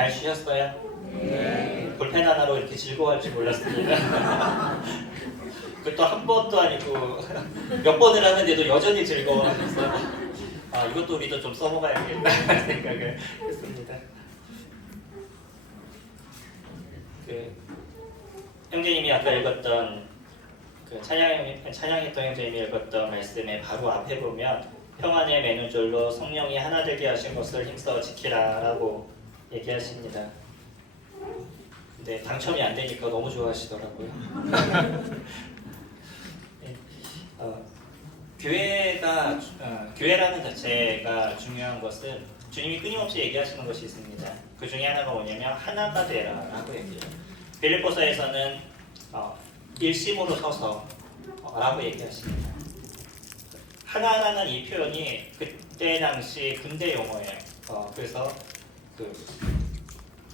잘 쉬셨어요? 네. 볼펜 하나로 이렇게 즐거워할 줄 몰랐습니다. 그것도 한 번도 아니고 몇 번을 하는데도 여전히 즐거워하셔서 이것도 우리도 좀 써먹어야겠다 생각을 했습니다. 형제님이 아까 읽었던 찬양했던 형제님이 읽었던 말씀에 바로 앞에 보면 평안의 맨눈줄로 성령이 하나 되게 하신 것을 힘써 지키라라고 얘기하십니다. 근데 당첨이 안 되니까 너무 좋아하시더라고요. 교회라는 자체가 중요한 것은 주님이 끊임없이 얘기하시는 것이 있습니다. 그 중에 하나가 뭐냐면 하나가 되라라고 얘기해요. 빌립보서에서는 일심으로 서서 라고 얘기하십니다. 하나라는 이 표현이 그때 당시 군대 용어예요. 그래서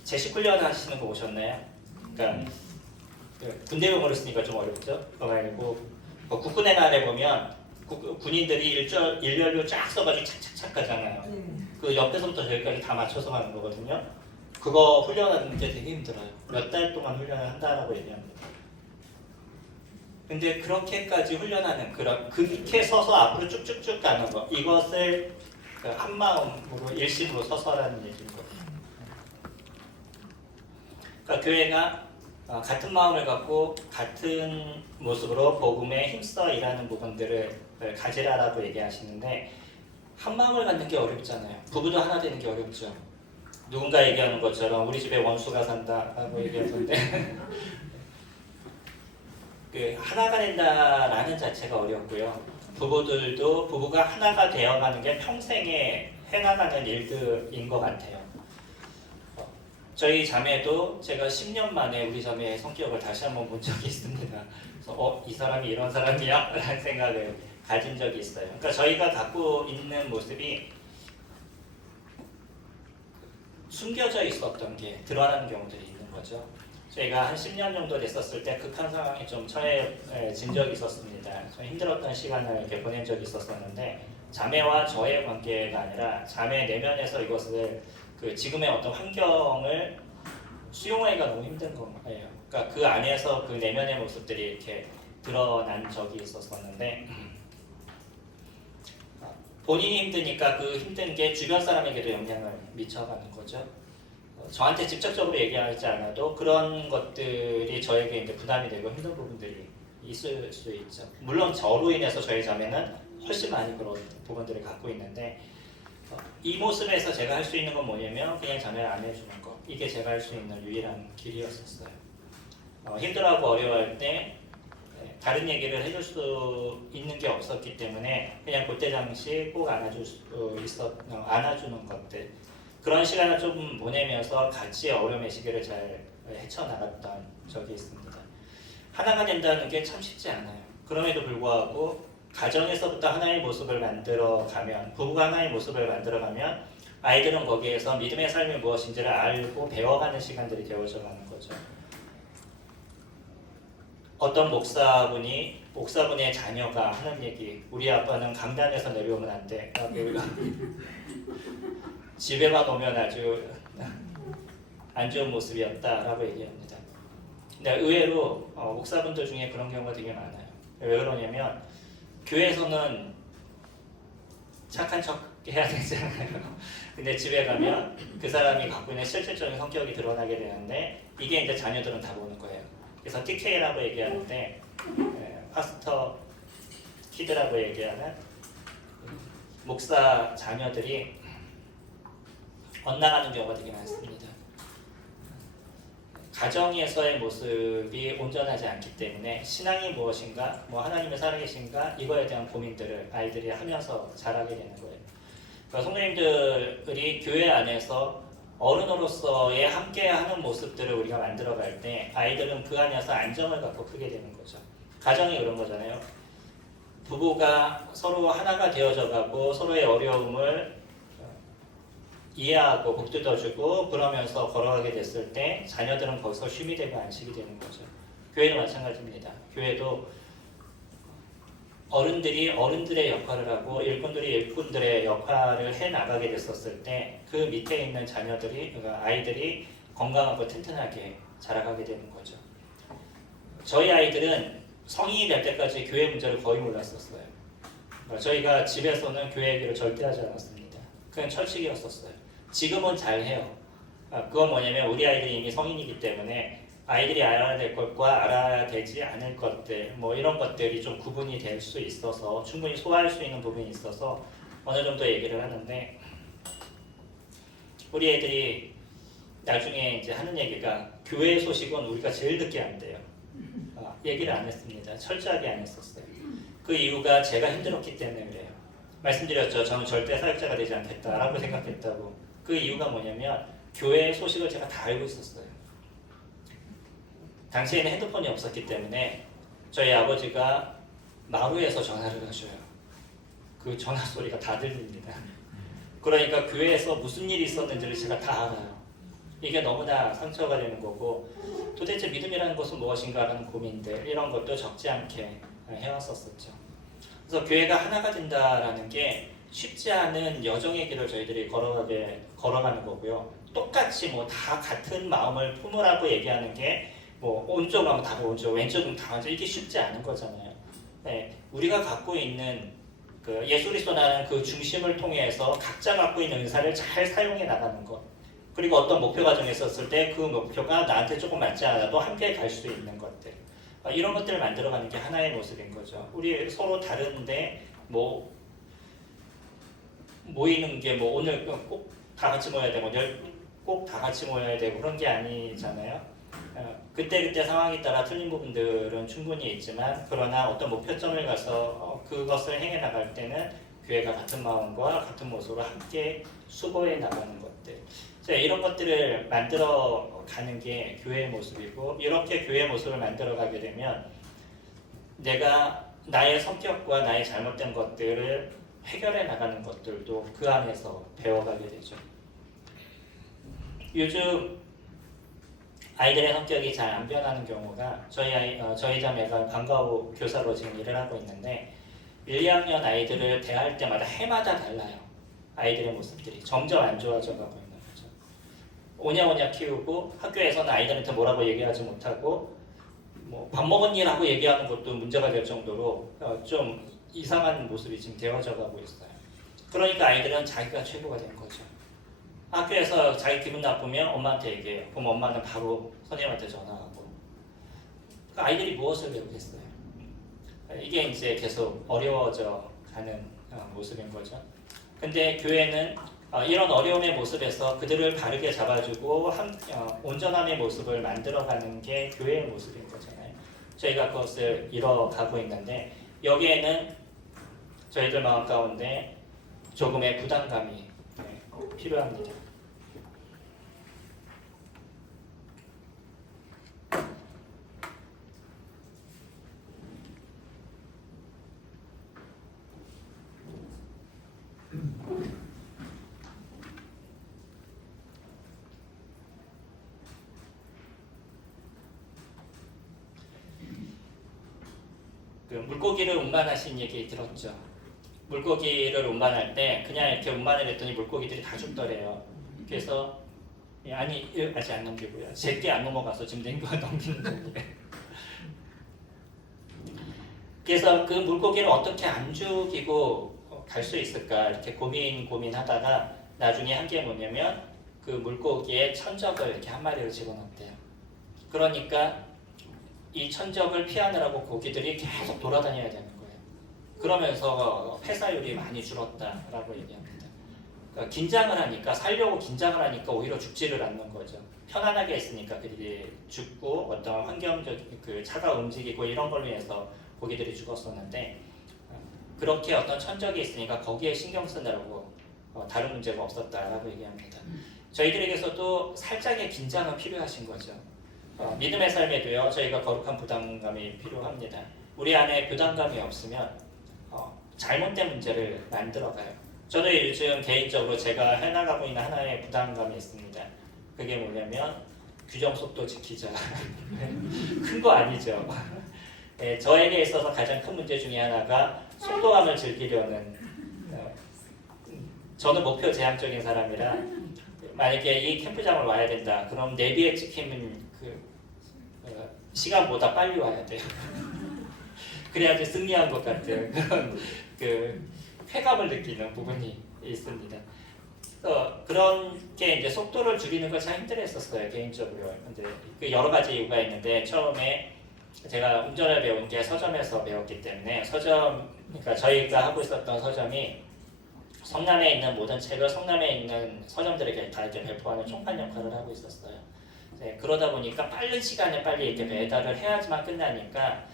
제식 훈련 하시는 거 보셨나요? 그러니까 군대 용어를 쓰니까 좀 어렵죠? 그거 말고 국군의 날에 보면 군인들이 일렬로 쫙 써가지고 착착착 가잖아요. 그 옆에서부터 저기까지 다 맞춰서 가는 거거든요. 그거 훈련하는 게 되게 힘들어요. 몇 달 동안 훈련을 한다라고 얘기합니다. 근데 그렇게까지 훈련하는 그렇게 서서 앞으로 쭉쭉쭉 가는 거, 이것을 한 마음으로 일심으로 서서라는 얘기인 거예요. 그러니까 교회가 같은 마음을 갖고 같은 모습으로 복음에 힘써 일하는 부분들을 가지라라고 얘기하시는데, 한 마음을 갖는 게 어렵잖아요. 부부도 하나 되는 게 어렵죠. 누군가 얘기하는 것처럼 우리 집에 원수가 산다라고 얘기하던데 하나가 된다라는 자체가 어렵고요. 부부가 하나가 되어가는 게 평생에 해나가는 일들인 것 같아요. 저희 자매도 제가 10년 만에 우리 자매의 성격을 다시 한번 본 적이 있습니다. 그래서 이 사람이 이런 사람이야? 라는 생각을 가진 적이 있어요. 그러니까 저희가 갖고 있는 모습이 숨겨져 있었던 게 드러나는 경우들이 있는 거죠. 저희가 한 10년 정도 됐었을 때 극한 상황에 좀 처해진 적이 있었습니다. 좀 힘들었던 시간을 이렇게 보낸 적이 있었는데, 자매와 저의 관계가 아니라 자매 내면에서 이것을 지금의 어떤 환경을 수용하기가 너무 힘든 거예요. 그러니까 그 안에서 그 내면의 모습들이 이렇게 드러난 적이 있었는데, 본인이 힘드니까 그 힘든 게 주변 사람에게도 영향을 미쳐가는 거죠. 저한테 직접적으로 얘기하지 않아도 그런 것들이 저에게 이제 부담이 되고 힘든 부분들이 있을 수 있죠. 물론 저로 인해서 저희 자매는 훨씬 많이 그런 부분들을 갖고 있는데, 이 모습에서 제가 할 수 있는 건 뭐냐면 그냥 자매를 안아주는 거. 이게 제가 할 수 있는 유일한 길이었었어요. 힘들어하고 어려워할 때 다른 얘기를 해줄 수 있는 게 없었기 때문에 그냥 그때 당시 꼭 안아주는 것들, 그런 시간을 좀 보내면서 같이 어려움의 시기를 잘 헤쳐나갔던 적이 있습니다. 하나가 된다는 게 참 쉽지 않아요. 그럼에도 불구하고 가정에서부터 하나의 모습을 만들어가면, 부부가 하나의 모습을 만들어가면 아이들은 거기에서 믿음의 삶이 무엇인지를 알고 배워가는 시간들이 되어져가는 거죠. 어떤 목사분의 자녀가 하는 얘기, 우리 아빠는 강단에서 내려오면 안 돼. 집에만 오면 아주 안 좋은 모습이었다라고 얘기합니다. 근데 의외로 목사분들 중에 그런 경우가 되게 많아요. 왜 그러냐면 교회에서는 착한 척 해야 되잖아요. 근데 집에 가면 그 사람이 갖고 있는 실질적인 성격이 드러나게 되는데, 이게 이제 자녀들은 다 보는 거예요. 그래서 TK라고 얘기하는데, 파스터 키드라고 얘기하는 목사 자녀들이 엇나가는 경우가 되게 많습니다. 가정에서의 모습이 온전하지 않기 때문에 신앙이 무엇인가, 하나님의 살아계신가, 이거에 대한 고민들을 아이들이 하면서 자라게 되는 거예요. 그러니까 성도님들이 교회 안에서 어른으로서의 함께하는 모습들을 우리가 만들어갈 때 아이들은 그 안에서 안정을 갖고 크게 되는 거죠. 가정이 그런 거잖아요. 부부가 서로 하나가 되어져가고 서로의 어려움을 이해하고 복돋아주고 그러면서 걸어가게 됐을 때 자녀들은 거기서 쉼이 되고 안식이 되는 거죠. 교회도 마찬가지입니다. 교회도 어른들이 어른들의 역할을 하고 일꾼들이 일꾼들의 역할을 해 나가게 됐었을 때 그 밑에 있는 자녀들이 그러니까 아이들이 건강하고 튼튼하게 자라가게 되는 거죠. 저희 아이들은 성인이 될 때까지 교회 문제를 거의 몰랐었어요. 저희가 집에서는 교회 얘기를 절대 하지 않았습니다. 그냥 철칙이었었어요. 지금은 잘해요. 그건 뭐냐면 우리 아이들이 이미 성인이기 때문에 아이들이 알아야 될 것과 알아야 되지 않을 것들 뭐 이런 것들이 좀 구분이 될 수 있어서 충분히 소화할 수 있는 부분이 있어서 어느 정도 얘기를 하는데 우리 애들이 나중에 이제 하는 얘기가 교회 소식은 우리가 제일 늦게 한대요. 얘기를 안 했습니다. 철저하게 안 했었어요. 그 이유가 제가 힘들었기 때문에 그래요. 말씀드렸죠. 저는 절대 사역자가 되지 않겠다라고 생각했다고. 그 이유가 뭐냐면 교회 소식을 제가 다 알고 있었어요. 당시에는 핸드폰이 없었기 때문에 저희 아버지가 마루에서 전화를 하셔요. 그 전화 소리가 다 들립니다. 그러니까 교회에서 무슨 일이 있었는지를 제가 다 알아요. 이게 너무나 상처가 되는 거고 도대체 믿음이라는 것은 무엇인가라는 고민들 이런 것도 적지 않게 해왔었죠. 그래서 교회가 하나가 된다라는 게 쉽지 않은 여정의 길을 저희들이 걸어가는 거고요. 똑같이 뭐 다 같은 마음을 품으라고 얘기하는 게 뭐 오른쪽으로 하면 다 오른쪽, 왼쪽은 다 왼쪽 이게 쉽지 않은 거잖아요. 네, 우리가 갖고 있는 그 예수 그리스도라는 그 중심을 통해서 각자 갖고 있는 은사를 잘 사용해 나가는 것. 그리고 어떤 목표가 정했었을 때 그 목표가 나한테 조금 맞지 않아도 함께 갈 수 있는 것들. 이런 것들을 만들어가는 게 하나의 모습인 거죠. 우리 서로 다른데 뭐 모이는 게 뭐 오늘 꼭 다 같이 모여야 되고 내일 꼭 다 같이 모여야 되고 그런 게 아니잖아요. 그때그때 상황에 따라 틀린 부분들은 충분히 있지만 그러나 어떤 목표점을 가서 그것을 행해 나갈 때는 교회가 같은 마음과 같은 모습으로 함께 수고해 나가는 것들 이런 것들을 만들어 가는 게 교회의 모습이고 이렇게 교회의 모습을 만들어 가게 되면 내가 나의 성격과 나의 잘못된 것들을 해결해 나가는 것들도 그 안에서 배워가게 되죠. 요즘 아이들의 성격이 잘 안 변하는 경우가 저희 자매가 방과후 교사로 지금 일을 하고 있는데 1, 2학년 아이들을 대할 때마다 해마다 달라요. 아이들의 모습들이 점점 안 좋아져 가고 있는 거죠. 오냐오냐 키우고 학교에서는 아이들한테 뭐라고 얘기하지 못하고 뭐 밥 먹었니라고 얘기하는 것도 문제가 될 정도로 좀 이상한 모습이 지금 되어져 가고 있어요. 그러니까 아이들은 자기가 최고가 된 거죠. 학교에서 자기 기분 나쁘면 엄마한테 얘기해요. 그럼 엄마는 바로 선생님한테 전화하고. 아이들이 무엇을 배우겠어요? 이게 이제 계속 어려워져 가는 모습인 거죠. 근데 교회는 이런 어려움의 모습에서 그들을 바르게 잡아주고 온전함의 모습을 만들어가는 게 교회의 모습인 거잖아요. 저희가 그것을 이뤄가고 있는데 여기에는 저희들 마음 가운데 조금의 부담감이 필요합니다. 그 물고기를 운반하신 얘기 들었죠? 물고기를 운반할 때 그냥 이렇게 운반을 했더니 물고기들이 다 죽더래요. 그래서 아니 아직 안 넘기고요. 제게 안 넘어가서 지금 냉부가 넘기는 중이에요. 그래서 그 물고기를 어떻게 안 죽이고 갈 수 있을까 이렇게 고민하다가 나중에 한 게 뭐냐면 그 물고기에 천적을 이렇게 한 마리를 집어넣었대요. 그러니까 이 천적을 피하느라고 고기들이 계속 돌아다녀야 되는 거예요. 그러면서 폐사율이 많이 줄었다라고 얘기합니다. 그러니까 긴장을 하니까 살려고 긴장을 하니까 오히려 죽지를 않는 거죠. 편안하게 있으니까 그들이 죽고 어떤 환경적 그 차가 움직이고 이런 걸로 해서 고기들이 죽었었는데 그렇게 어떤 천적이 있으니까 거기에 신경 쓰느라고 다른 문제가 없었다라고 얘기합니다. 저희들에게서도 살짝의 긴장은 필요하신 거죠. 믿음의 삶에도요 저희가 거룩한 부담감이 필요합니다. 우리 안에 부담감이 없으면 잘못된 문제를 만들어가요. 저도 요즘 개인적으로 제가 해나가고 있는 하나의 부담감이 있습니다. 그게 뭐냐면 규정 속도 지키자. 큰 거 아니죠. 저에게 있어서 가장 큰 문제 중에 하나가 속도감을 즐기려는 저는 목표 지향적인 사람이라 만약에 이 캠프장을 와야 된다. 그럼 내비에 찍히는 시간보다 빨리 와야 돼요. 그래야지 승리한 것 같은 그런 쾌감을 느끼는 부분이 있습니다. 그런 게 이제 속도를 줄이는 걸 참 힘들었었어요 개인적으로. 근데 여러 가지 이유가 있는데 처음에 제가 운전을 배운 게 서점에서 배웠기 때문에 그러니까 저희가 하고 있었던 서점이 성남에 있는 모든 책을 성남에 있는 서점들에게 다 이렇게 배포하는 총판 역할을 하고 있었어요. 그러다 보니까 빠른 시간에 빨리 이렇게 배달을 해야지만 끝나니까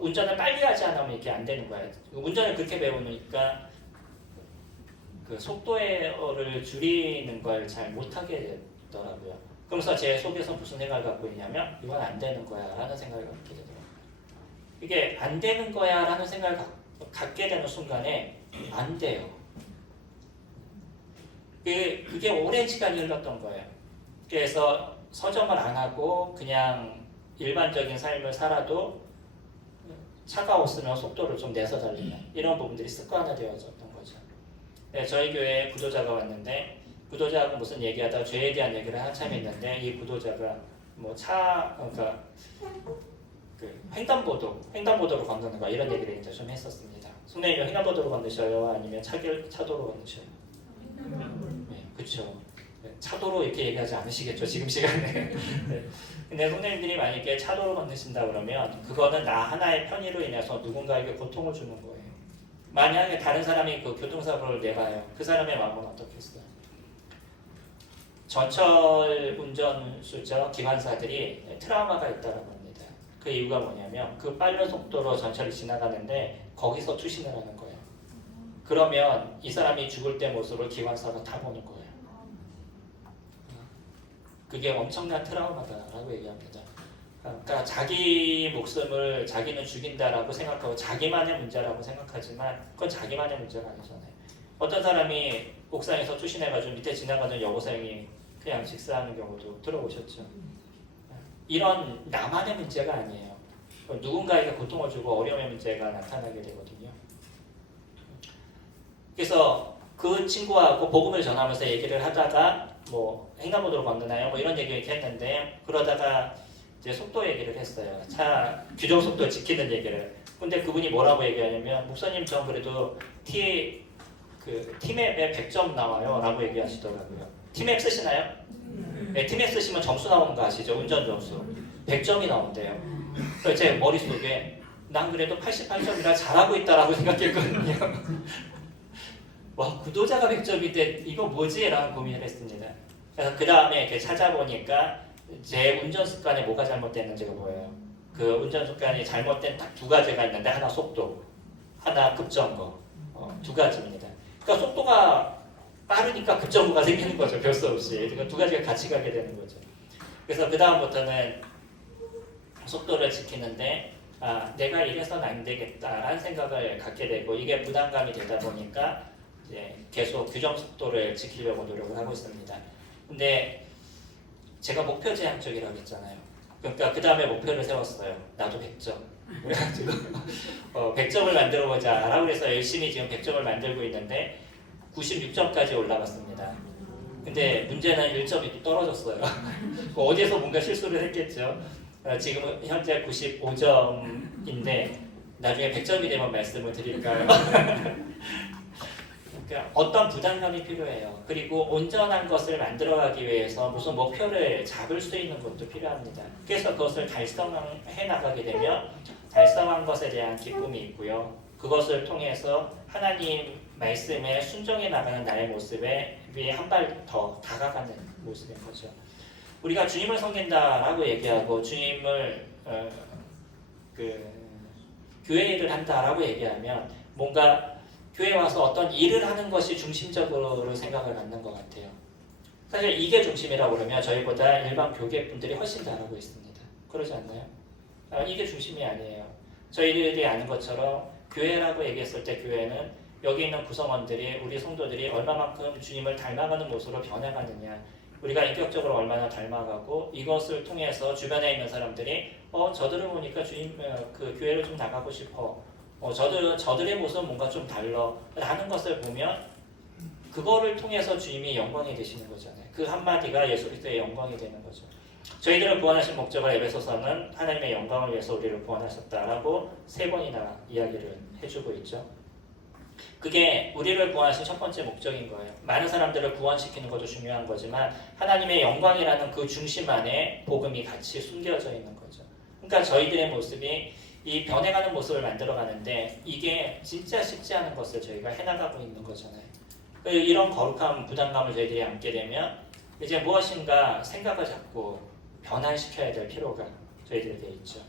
운전을 빨리 하지 않으면 이게 안 되는 거예요. 운전을 그렇게 배우니까 그 속도를 줄이는 걸 잘 못하게 되더라고요. 그러면서 제 속에서 무슨 생각을 갖고 있냐면 이건 안 되는 거야 라는 생각을 갖게 되더라고요. 이게 안 되는 거야 라는 생각을 갖게 되는 순간에 안 돼요. 그게 오랜 시간이 흘렀던 거예요. 그래서 서점을 안 하고 그냥 일반적인 삶을 살아도 차가 없으면 속도를 좀 내서 달리는 이런 부분들이 습관화 되어졌던 거죠. 저희 교회에 구도자가 왔는데 구도자가 무슨 얘기하다 죄에 대한 얘기를 한참 했는데 이 구도자가 그러니까 횡단보도로 건너는 거 이런 얘기를 이제 좀 했었습니다. 선생님이 횡단보도로 건너셔요? 아니면 차도로 건너셔요? 네, 그렇죠. 차도로 이렇게 얘기하지 않으시겠죠 지금 시간에. 네. 근데 선생님들이 만약에 차도로 건너신다 그러면 그거는 나 하나의 편의로 인해서 누군가에게 고통을 주는 거예요. 만약에 다른 사람이 그 교통사고를 내봐요. 그 사람의 마음은 어떻겠어요? 전철 운전수죠 기관사들이 트라우마가 있다고 합니다. 그 이유가 뭐냐면 그 빠른 속도로 전철이 지나가는데 거기서 투신을 하는 거예요. 그러면 이 사람이 죽을 때 모습을 기관사가 다 보는 거예요. 그게 엄청난 트라우마다라고 얘기합니다. 그러니까 자기 목숨을 자기는 죽인다라고 생각하고 자기만의 문제라고 생각하지만 그건 자기만의 문제가 아니잖아요. 어떤 사람이 옥상에서 투신해가지고 밑에 지나가는 여고생이 그냥 직사하는 경우도 들어보셨죠. 이런 나만의 문제가 아니에요. 누군가에게 고통을 주고 어려움의 문제가 나타나게 되거든요. 그래서 그 친구하고 복음을 전하면서 얘기를 하다가 횡단보도로 건너나요? 이런 얘기 이렇게 했는데 그러다가 이제 속도 얘기를 했어요. 차 규정 속도 지키는 얘기를. 근데 그분이 뭐라고 얘기하냐면 목사님 전 그래도 T맵에 100점 나와요 라고 얘기하시더라고요. T맵 쓰시나요? 네, T맵 쓰시면 점수 나오는 거 아시죠? 운전 점수 100점이 나온대요. 그래서 제 머릿속에 난 그래도 88점이라 잘하고 있다라고 생각했거든요. 와 구도자가 100점인데 이거 뭐지? 라는 고민을 했습니다. 그래서 그 다음에 이렇게 찾아보니까 제 운전 습관에 뭐가 잘못됐는지가 보여요. 그 운전 습관이 잘못된 딱 두 가지가 있는데 하나 속도, 하나 급정거 두 가지입니다. 그러니까 속도가 빠르니까 급정거가 생기는 거죠. 별 수 없이. 그러니까 두 가지가 같이 가게 되는 거죠. 그래서 그 다음부터는 속도를 지키는데 내가 이래서는 안 되겠다라는 생각을 갖게 되고 이게 부담감이 되다 보니까 이제 계속 규정 속도를 지키려고 노력을 하고 있습니다. 근데 제가 목표 지향적이라고 했잖아요. 그러니까 그 다음에 목표를 세웠어요. 나도 100점. 그래가지고 100점을 만들어보자 라고 해서 열심히 지금 100점을 만들고 있는데 96점까지 올라갔습니다. 근데 문제는 1점이 떨어졌어요. 어디에서 뭔가 실수를 했겠죠. 지금 현재 95점인데 나중에 100점이 되면 말씀을 드릴까요? 그러니까 어떤 부담감이 필요해요. 그리고 온전한 것을 만들어가기 위해서 무슨 목표를 잡을 수 있는 것도 필요합니다. 그래서 그것을 달성해 나가게 되면 달성한 것에 대한 기쁨이 있고요. 그것을 통해서 하나님 말씀에 순종해 나가는 나의 모습에 한 발 더 다가가는 모습인 거죠. 우리가 주님을 섬긴다라고 얘기하고 주님을 교회 일을 한다라고 얘기하면 뭔가 교회에 와서 어떤 일을 하는 것이 중심적으로 생각을 갖는 것 같아요. 사실 이게 중심이라고 그러면 저희보다 일반 교계분들이 훨씬 잘하고 있습니다. 그러지 않나요? 이게 중심이 아니에요. 저희들이 아는 것처럼 교회라고 얘기했을 때 교회는 여기 있는 구성원들이 우리 성도들이 얼마만큼 주님을 닮아가는 모습으로 변해가느냐 우리가 인격적으로 얼마나 닮아가고 이것을 통해서 주변에 있는 사람들이 저들을 보니까 주님 그 교회를 좀 나가고 싶어. 저들의 모습은 뭔가 좀 달라 라는 것을 보면 그거를 통해서 주님이 영광이 되시는 거잖아요. 그 한마디가 예수 그리스도의 영광이 되는 거죠. 저희들을 구원하신 목적을 에베소서는 하나님의 영광을 위해서 우리를 구원하셨다라고 3번이나 이야기를 해주고 있죠. 그게 우리를 구원하신 첫 번째 목적인 거예요. 많은 사람들을 구원시키는 것도 중요한 거지만 하나님의 영광이라는 그 중심 안에 복음이 같이 숨겨져 있는 거죠. 그러니까 저희들의 모습이 이 변해가는 모습을 만들어가는데 이게 진짜 쉽지 않은 것을 저희가 해나가고 있는 거잖아요. 이런 거룩한 부담감을 저희들이 안게 되면 이제 무엇인가 생각을 자꾸 변환시켜야 될 필요가 저희들에게 있죠.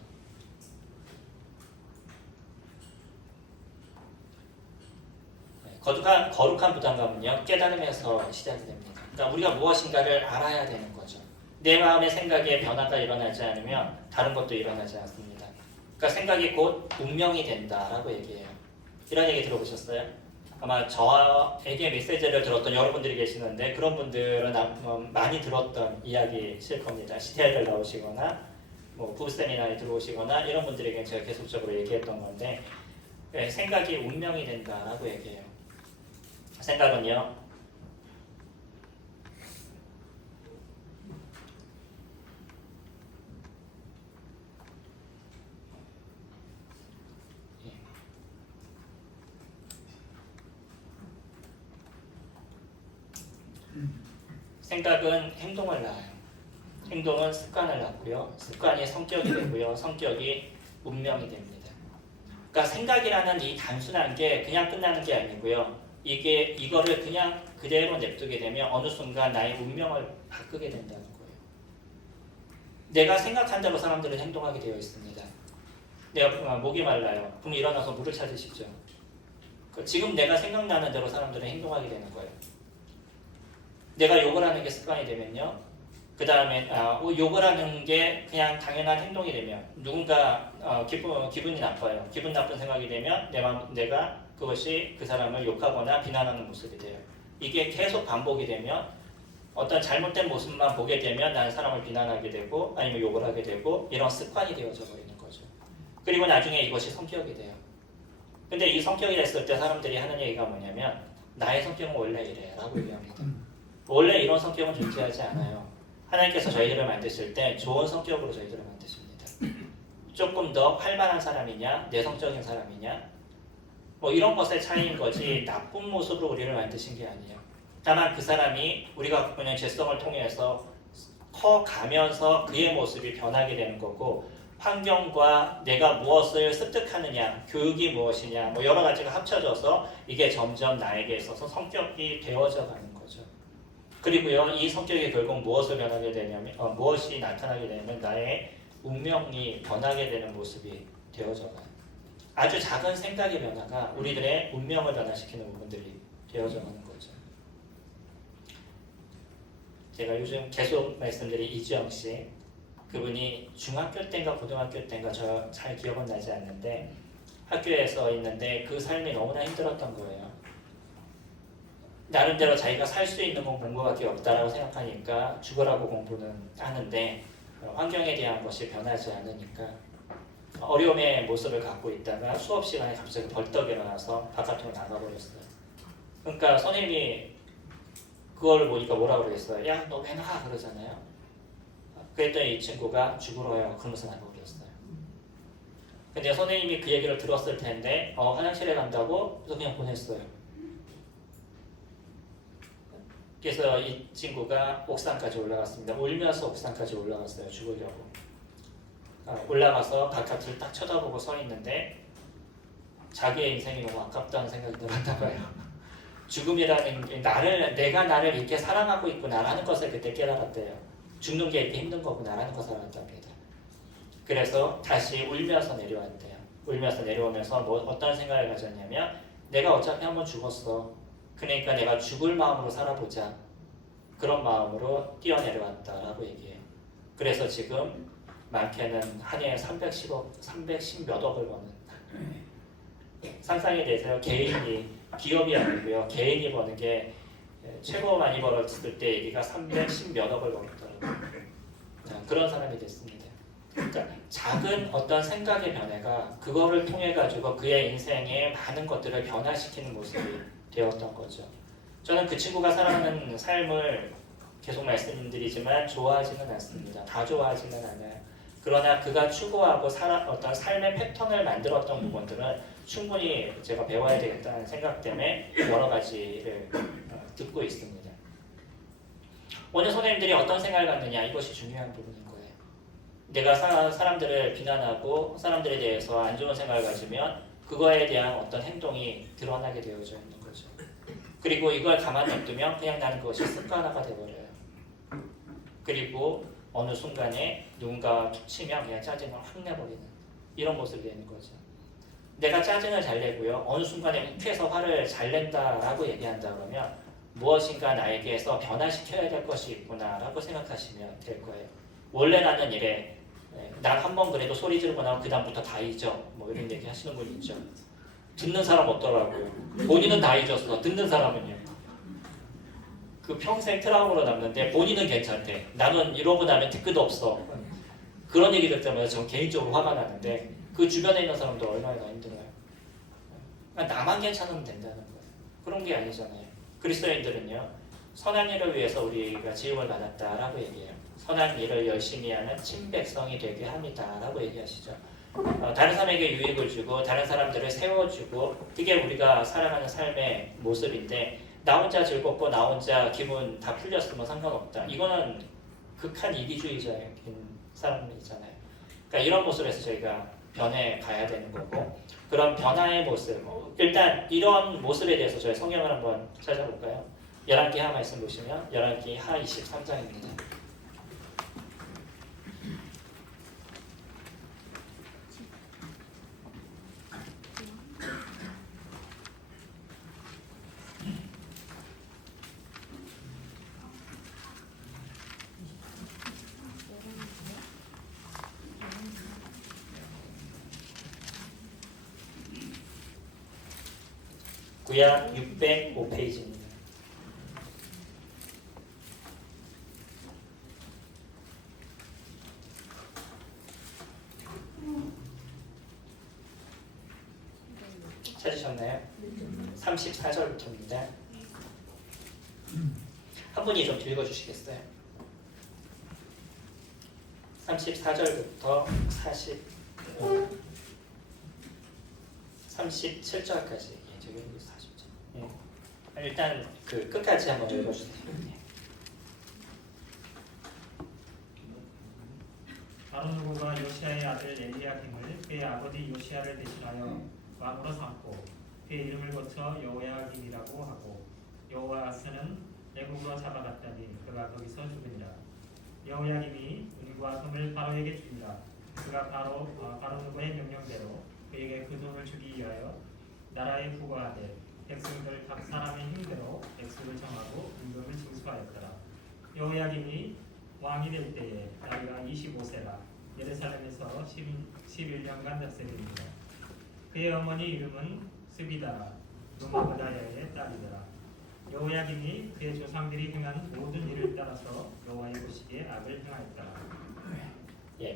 거룩한 부담감은요, 깨달음에서 시작이 됩니다. 그러니까 우리가 무엇인가를 알아야 되는 거죠. 내 마음의 생각에 변화가 일어나지 않으면 다른 것도 일어나지 않습니다. 그러니까 생각이 곧 운명이 된다라고 얘기해요. 이런 얘기 들어보셨어요? 아마 저에게 메시지를 들었던 여러분들이 계시는데 그런 분들은 많이 들었던 이야기실 겁니다. 시태를 나오시거나 부부 세미나에 들어오시거나 이런 분들에게 제가 계속적으로 얘기했던 건데 생각이 운명이 된다라고 얘기해요. 생각은요, 생각은 행동을 낳아요. 행동은 습관을 낳고요. 습관이 성격이 되고요. 성격이 운명이 됩니다. 그러니까 생각이라는 이 단순한 게 그냥 끝나는 게 아니고요. 이거를 그냥 그대로 냅두게 되면 어느 순간 나의 운명을 바꾸게 된다는 거예요. 내가 생각한 대로 사람들은 행동하게 되어 있습니다. 내가 목이 말라요. 그럼 일어나서 물을 찾으시죠. 지금 내가 생각나는 대로 사람들은 행동하게 되는 거예요. 내가 욕을 하는 게 습관이 되면요. 그 다음에 욕을 하는 게 그냥 당연한 행동이 되면 누군가 기분이 나빠요. 기분 나쁜 생각이 되면 내가 그것이 그 사람을 욕하거나 비난하는 모습이 돼요. 이게 계속 반복이 되면 어떤 잘못된 모습만 보게 되면 나는 사람을 비난하게 되고 아니면 욕을 하게 되고 이런 습관이 되어져 버리는 거죠. 그리고 나중에 이것이 성격이 돼요. 근데 이 성격이 됐을 때 사람들이 하는 얘기가 뭐냐면 나의 성격은 원래 이래 라고 얘기합니다. 원래 이런 성격은 존재하지 않아요. 하나님께서 저희들을 만드실 때 좋은 성격으로 저희들을 만드십니다. 조금 더 활발한 사람이냐 내성적인 사람이냐 이런 것의 차이인 거지 나쁜 모습으로 우리를 만드신 게 아니에요. 다만 그 사람이 우리가 갖고 있는 죄성을 통해서 커가면서 그의 모습이 변하게 되는 거고 환경과 내가 무엇을 습득하느냐 교육이 무엇이냐 여러 가지가 합쳐져서 이게 점점 나에게 있어서 성격이 되어져 가는 거죠. 그리고요 이 성격이 결국 무엇을 변하게 되냐면 무엇이 나타나게 되냐면 나의 운명이 변하게 되는 모습이 되어져 가요. 아주 작은 생각의 변화가 우리들의 운명을 변화시키는 부분들이 되어져 가는 거죠. 제가 요즘 계속 말씀드린 이주영 씨, 그분이 중학교 때인가 고등학교 때인가 저 잘 기억은 나지 않는데 학교에서 있는데 그 삶이 너무나 힘들었던 거예요. 나름대로 자기가 살 수 있는 건 공부밖에 없다라고 생각하니까 죽으라고 공부는 하는데 환경에 대한 것이 변하지 않으니까 어려움의 모습을 갖고 있다가 수업 시간에 갑자기 벌떡 일어나서 바깥으로 나가버렸어요. 그러니까 선생님이 그걸 보니까 뭐라 그러겠어요? 야, 너 왜 나가? 그러잖아요. 그랬더니 이 친구가 죽으러요. 그러면서 나가버렸어요. 근데 선생님이 그 얘기를 들었을 텐데 화장실에 간다고 그래서 그냥 보냈어요. 그래서 이 친구가 옥상까지 올라갔습니다. 울면서 옥상까지 올라갔어요. 죽으려고. 올라가서 바깥을 딱 쳐다보고 서 있는데 자기의 인생이 너무 아깝다는 생각이 들었나 봐요. 죽음이라는 게 내가 나를 이렇게 사랑하고 있구나라는 것을 그때 깨달았대요. 죽는 게 이렇게 힘든 거구나라는 것을 알았답니다. 그래서 다시 울면서 내려왔대요. 울면서 내려오면서 어떤 생각을 가졌냐면 내가 어차피 한번 죽었어. 그러니까 내가 죽을 마음으로 살아보자. 그런 마음으로 뛰어내려왔다라고 얘기해요. 그래서 지금 많게는 한 해에 310몇 억을 버는 상상이 되세요? 기업이 아니고요. 개인이 버는 게 최고 많이 벌었을 때 얘기가 310몇억을 벌었더라고요. 그런 사람이 됐습니다. 그러니까 작은 어떤 생각의 변화가 그거를 통해 가지고 그의 인생에 많은 것들을 변화시키는 모습이 되었던 거죠. 저는 그 친구가 살아가는 삶을 계속 말씀드리지만 좋아하지는 않습니다. 다 좋아하지는 않아요. 그러나 그가 추구하고 어떤 삶의 패턴을 만들었던 부분들은 충분히 제가 배워야 되겠다는 생각 때문에 여러 가지를 듣고 있습니다. 오늘 선생님들이 어떤 생각을 갖느냐, 이것이 중요한 부분인 거예요. 내가 사람들을 비난하고 사람들에 대해서 안 좋은 생각을 가지면 그거에 대한 어떤 행동이 드러나게 되어져 있는 거죠. 그리고 이걸 가만히 놔두면 그냥 나는 그것이 습관화가 되어버려요. 그리고 어느 순간에 누군가가 툭 치면 그냥 짜증을 확 내버리는 이런 모습이 되는 거죠. 내가 짜증을 잘 내고요, 어느 순간에 욱해서 화를 잘 낸다라고 얘기한다 그러면 무엇인가 나에게서 변화시켜야 될 것이 있구나 라고 생각하시면 될 거예요. 원래 나는 이래, 난 한 번 그래도 소리 지르고 나면 그 다음부터 다 잊어, 뭐 이런 얘기 하시는 분 있죠. 듣는 사람 없더라고요. 본인은 다 잊었어, 듣는 사람은요 그 평생 트라우마로 남는데 본인은 괜찮대. 나는 이러고 나면 뒤끝 없어. 그런 얘기 듣을 때마다 전 개인적으로 화가 나는데 그 주변에 있는 사람도 얼마나 힘들어요. 그러니까 나만 괜찮으면 된다는 거예요. 그런 게 아니잖아요. 그리스도인들은요, 선한 일을 위해서 우리가 지음을 받았다라고 얘기해요. 선한 일을 열심히 하는 친백성이 되게 합니다라고 얘기하시죠. 다른 사람에게 유익을 주고 다른 사람들을 세워주고, 그게 우리가 살아가는 삶의 모습인데, 나 혼자 즐겁고 나 혼자 기분 다 풀렸으면 상관없다. 이거는 극한 이기주의자인 사람이잖아요. 그러니까 이런 모습에서 저희가 변해 가야 되는 거고, 그런 변화의 모습, 일단 이런 모습에 대해서 저희 성경을 한번 찾아볼까요? 열왕기 하 말씀 보시면 열왕기 하 23장입니다. 구약 605페이지입니다. 찾으셨나요? 34절부터입니다. 한 분이 좀 읽어주시겠어요? 34절부터 37절까지. 일단 그 끝까지 한번 읽어주세요. 바로 누구가 요시야의 아들 엘리야김을 그의 아버지 요시야를 대신하여 왕으로 삼고 그의 이름을 고쳐 여호야김이라고 하고, 여호아스는 애국으로 잡아갔더니 그가 거기서 죽으니라. 여호야김이 은과 금을 바로에게 주니라. 그가 바로 누구의 명령대로 그에게 그 돈을 주기 위하여 나라에 부과하되 백성들 각 사람의 힘대로 액수를 정하고 임금을 징수하였더라. 여호야김이 왕이 될 때에 나이가 25세라 예루살렘에서 11년간 득세됩니다. 그의 어머니 이름은 스비다라 노마브다야의 딸이더라. 여호야김이 그의 조상들이 행한 모든 일을 따라서 여호와의 보시기에 악을 행하였더라.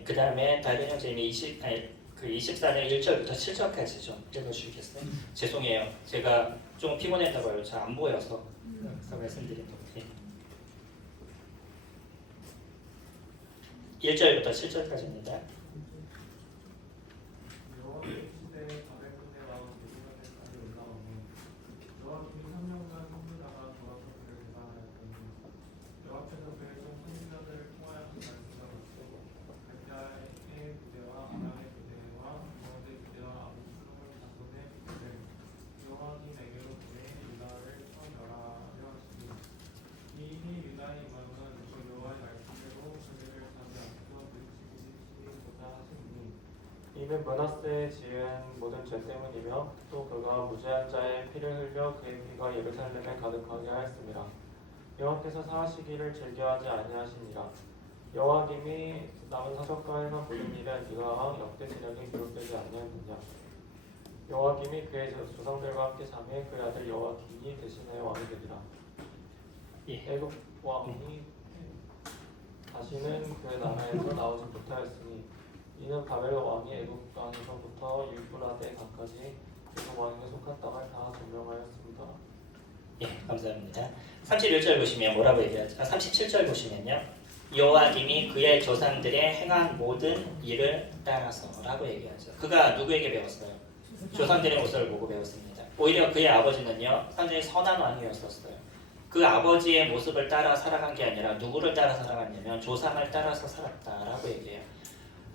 그 다음에 다른 형제님이 24장 1절부터 7절까지 좀 읽어주시겠어요? 죄송해요. 제가 좀 피곤했다고요. 잘 안 보여서 말씀드린 건데. 1절부터 7절까지입니다. 이는 므낫세에 지은 모든 죄 때문이며 또 그가 무죄한 자의 피를 흘려 그의 피가 예루살렘에 가득하게 하였습니다. 여호와께서 사하시기를 즐겨하지 아니하시니라. 여호야김이 남은 사적과 행한 모든 일에 네가 역대 지략에 기록되지 아니하였느냐. 여호야김이 그의 조상들과 함께 잠에 그의 아들 여호야김이 대신하여 왕이 되리라. 예. 애굽 왕이 다시는 그의 나라에서 나오지 못하였으니 이는 바벨론 왕이 애굽 강에서부터 유프라데 강까지 애굽 왕에게 속한 땅을 다 점령하였습니다. 예, 감사합니다. 31절 보시면 뭐라고 얘기하죠? 37절 보시면요. 여호와김이 그의 조상들의 행한 모든 일을 따라서라고 얘기하죠. 그가 누구에게 배웠어요? 조상들의 모습을 보고 배웠습니다. 오히려 그의 아버지는요, 상당히 선한 왕이었었어요. 그 아버지의 모습을 따라 살아간 게 아니라 누구를 따라 살아갔냐면 조상을 따라서 살았다라고 얘기해요.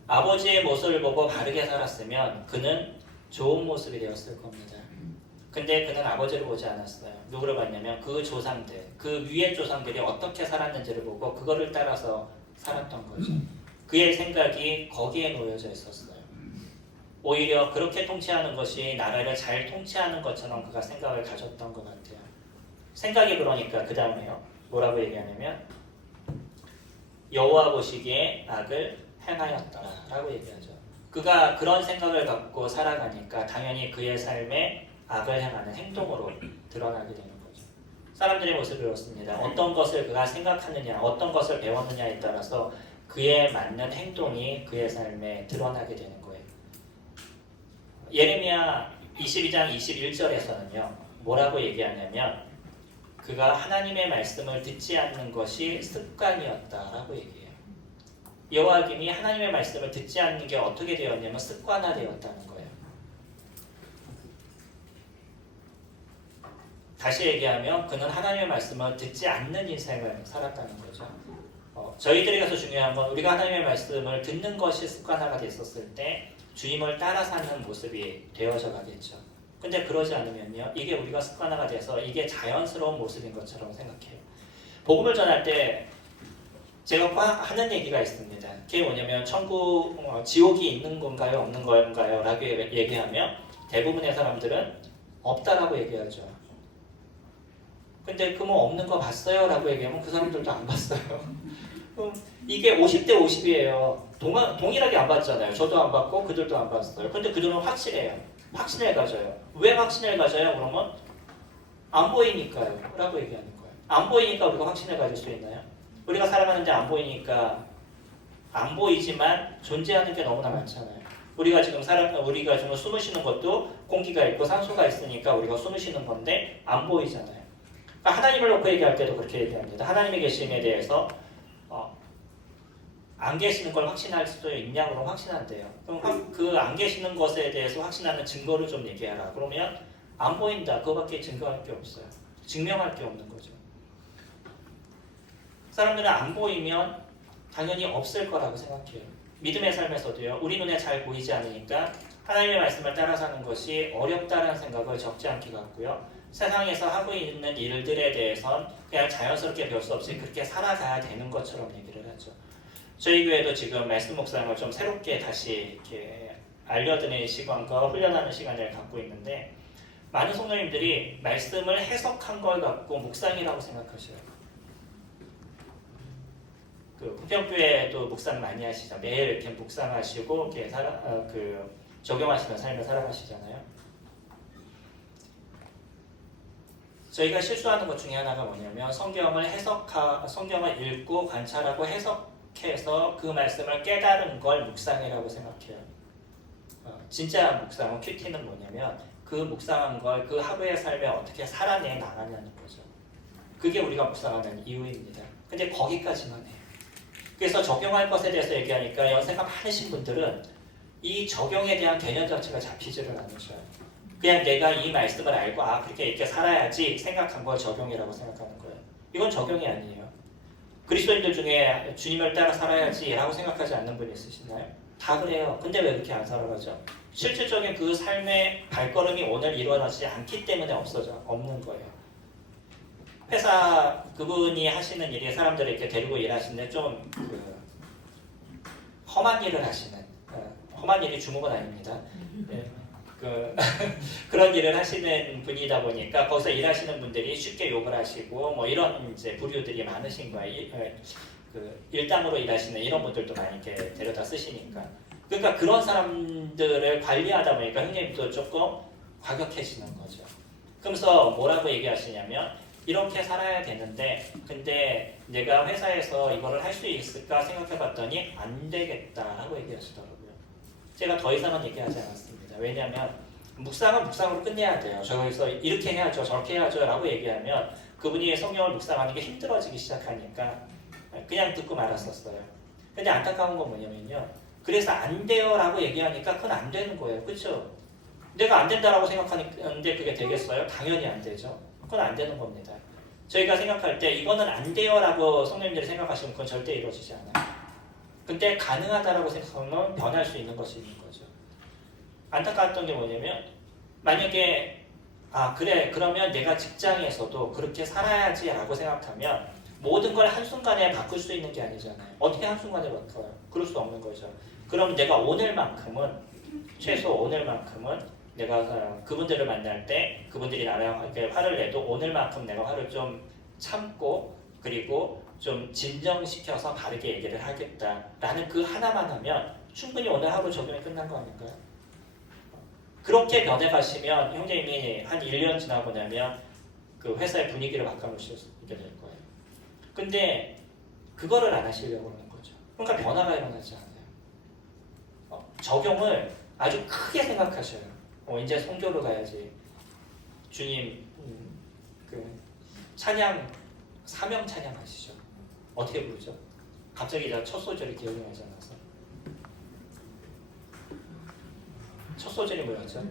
아버지의 모습을 보고 바르게 살았으면 그는 좋은 모습이 되었을 겁니다. 근데 그는 아버지를 보지 않았어요. 누구를 봤냐면 그 조상들, 그 위의 조상들이 어떻게 살았는지를 보고 그거를 따라서 살았던 거죠. 그의 생각이 거기에 놓여져 있었어요. 오히려 그렇게 통치하는 것이 나라를 잘 통치하는 것처럼 그가 생각을 가졌던 것 같아요. 생각이 그러니까 그 다음에요. 뭐라고 얘기하냐면 여호와 보시기에 악을 행하였더라라고 얘기하죠. 그가 그런 생각을 갖고 살아가니까 당연히 그의 삶에 악을 행하는 행동으로 드러나게 되는 거죠. 사람들의 모습이 그렇습니다. 어떤 것을 그가 생각하느냐, 어떤 것을 배웠느냐에 따라서 그에 맞는 행동이 그의 삶에 드러나게 되는 거예요. 예레미야 22장 21절에서는요. 뭐라고 얘기하냐면 그가 하나님의 말씀을 듣지 않는 것이 습관이었다라고 얘기해요. 여호와김이 하나님의 말씀을 듣지 않는 게 어떻게 되었냐면 습관화되었다는 거예요. 다시 얘기하면 그는 하나님의 말씀을 듣지 않는 인생을 살았다는 거죠. 저희들에게서 중요한 건 우리가 하나님의 말씀을 듣는 것이 습관화가 됐었을 때 주님을 따라 사는 모습이 되어져 가겠죠. 근데 그러지 않으면요, 이게 우리가 습관화가 돼서 이게 자연스러운 모습인 것처럼 생각해요. 복음을 전할 때 제가 하는 얘기가 있습니다. 그게 뭐냐면 지옥이 있는 건가요, 없는 건가요? 라고 얘기하면 대부분의 사람들은 없다라고 얘기하죠. 근데 그뭐 없는 거 봤어요? 라고 얘기하면 그 사람들도 안 봤어요. 이게 50대 50이에요. 동일하게 안 봤잖아요. 저도 안 봤고 그들도 안 봤어요. 근데 그들은 확실해요. 확신을 가져요. 왜 확신을 가져요? 그러면 안 보이니까요. 라고 얘기하는 거예요. 안 보이니까 우리가 확신을 가질 수 있나요? 우리가 살아가는데 안 보이니까 안 보이지만 존재하는 게 너무나 많잖아요. 우리가 지금 숨을 쉬는 것도 공기가 있고 산소가 있으니까 우리가 숨을 쉬는 건데 안 보이잖아요. 그러니까 하나님을 놓고 얘기할 때도 그렇게 얘기합니다. 하나님의 계심에 대해서 안 계시는 걸 확신할 수도 있냐고 그러면 확신한대요. 그럼 그 안 계시는 것에 대해서 확신하는 증거를 좀 얘기하라. 그러면 안 보인다. 그거밖에 증거할 게 없어요. 증명할 게 없는 거죠. 사람들은 안 보이면 당연히 없을 거라고 생각해요. 믿음의 삶에서도요. 우리 눈에 잘 보이지 않으니까 하나님의 말씀을 따라 사는 것이 어렵다는 생각을 적지 않게 갖고요. 세상에서 하고 있는 일들에 대해선 그냥 자연스럽게 배울 수 없이 그렇게 살아가야 되는 것처럼 얘기를 하죠. 저희 교회도 지금 말씀 묵상을 좀 새롭게 다시 이렇게 알려드리는 시간과 훈련하는 시간을 갖고 있는데 많은 성도님들이 말씀을 해석한 걸 갖고 묵상이라고 생각하셔요. 그 부평교회도 묵상 많이 하시죠. 매일 이렇게 묵상하시고 이렇게 적용하시는 삶을 살아가시잖아요. 저희가 실수하는 것 중에 하나가 뭐냐면 성경을 읽고 관찰하고 해석해서 그 말씀을 깨달은 걸 묵상이라고 생각해요. 진짜 묵상은 큐티는 뭐냐면 그 묵상한 걸 그 하루의 삶에 어떻게 살아내 나가냐는 거죠. 그게 우리가 묵상하는 이유입니다. 근데 거기까지만 해요. 그래서 적용할 것에 대해서 얘기하니까 연세가 많으신 분들은 이 적용에 대한 개념 자체가 잡히지를 않으셔요. 그냥 내가 이 말씀을 알고 그렇게 이렇게 살아야지 생각한 걸 적용이라고 생각하는 거예요. 이건 적용이 아니에요. 그리스도인들 중에 주님을 따라 살아야지 라고 생각하지 않는 분이 있으시나요? 다 그래요. 근데 왜 그렇게 안 살아가죠? 실질적인 그 삶의 발걸음이 오늘 일어나지 않기 때문에 없는 거예요. 회사 그분이 하시는 일이 사람들을 이렇게 데리고 일하시는데 좀 험한 일을 하시는 험한 일이 주목은 아닙니다. 네. 그런 일을 하시는 분이다 보니까 거기서 일하시는 분들이 쉽게 욕을 하시고 뭐 이런 이제 부류들이 많으신 거예요. 일당으로 일하시는 이런 분들도 많이 이렇게 데려다 쓰시니까. 그러니까 그런 사람들을 관리하다 보니까 형님도 조금 과격해지는 거죠. 그러면서 뭐라고 얘기하시냐면 이렇게 살아야 되는데 근데 내가 회사에서 이거를 할 수 있을까 생각해봤더니 안 되겠다라고 얘기하시더라고요. 제가 더 이상은 얘기하지 않았습니다. 왜냐하면 묵상은 묵상으로 끝내야 돼요. 저기서 이렇게 해야죠 저렇게 해야죠 라고 얘기하면 그분이 성경을 묵상하는 게 힘들어지기 시작하니까 그냥 듣고 말았었어요. 근데 안타까운 건 뭐냐면요, 그래서 안 돼요 라고 얘기하니까 그건 안 되는 거예요. 그렇죠? 내가 안 된다라고 생각하는데 그게 되겠어요? 당연히 안 되죠. 그건 안 되는 겁니다. 저희가 생각할 때 이거는 안 돼요 라고 성령님들이 생각하시면 그건 절대 이루어지지 않아요. 근데 가능하다라고 생각하면 변할 수 있는 것이 있는 거죠. 안타까웠던 게 뭐냐면 만약에 그래 그러면 내가 직장에서도 그렇게 살아야지 라고 생각하면 모든 걸 한순간에 바꿀 수 있는 게 아니잖아요. 어떻게 한순간에 바꿔요? 그럴 수 없는 거죠. 그럼 내가 오늘만큼은 최소 오늘만큼은 내가 그분들을 만날 때 그분들이 나랑 이렇게 화를 내도 오늘만큼 내가 화를 좀 참고 그리고 좀 진정시켜서 바르게 얘기를 하겠다라는 그 하나만 하면 충분히 오늘 하루 적용이 끝난 거 아닐까요? 그렇게 변해가시면 형제님이 한 1년 지나고 나면 그 회사의 분위기를 바꿔놓으시게 될 거예요. 근데 그거를 안 하시려고 하는 거죠. 그러니까 변화가 일어나지 않아요. 적용을 아주 크게 생각하셔요. 이제 성교로 가야지. 주님 그 찬양 사명 찬양 하시죠. 어떻게 부르죠? 갑자기 첫 소절이 기억이 나지 않아서. 첫 소절이 뭐였죠?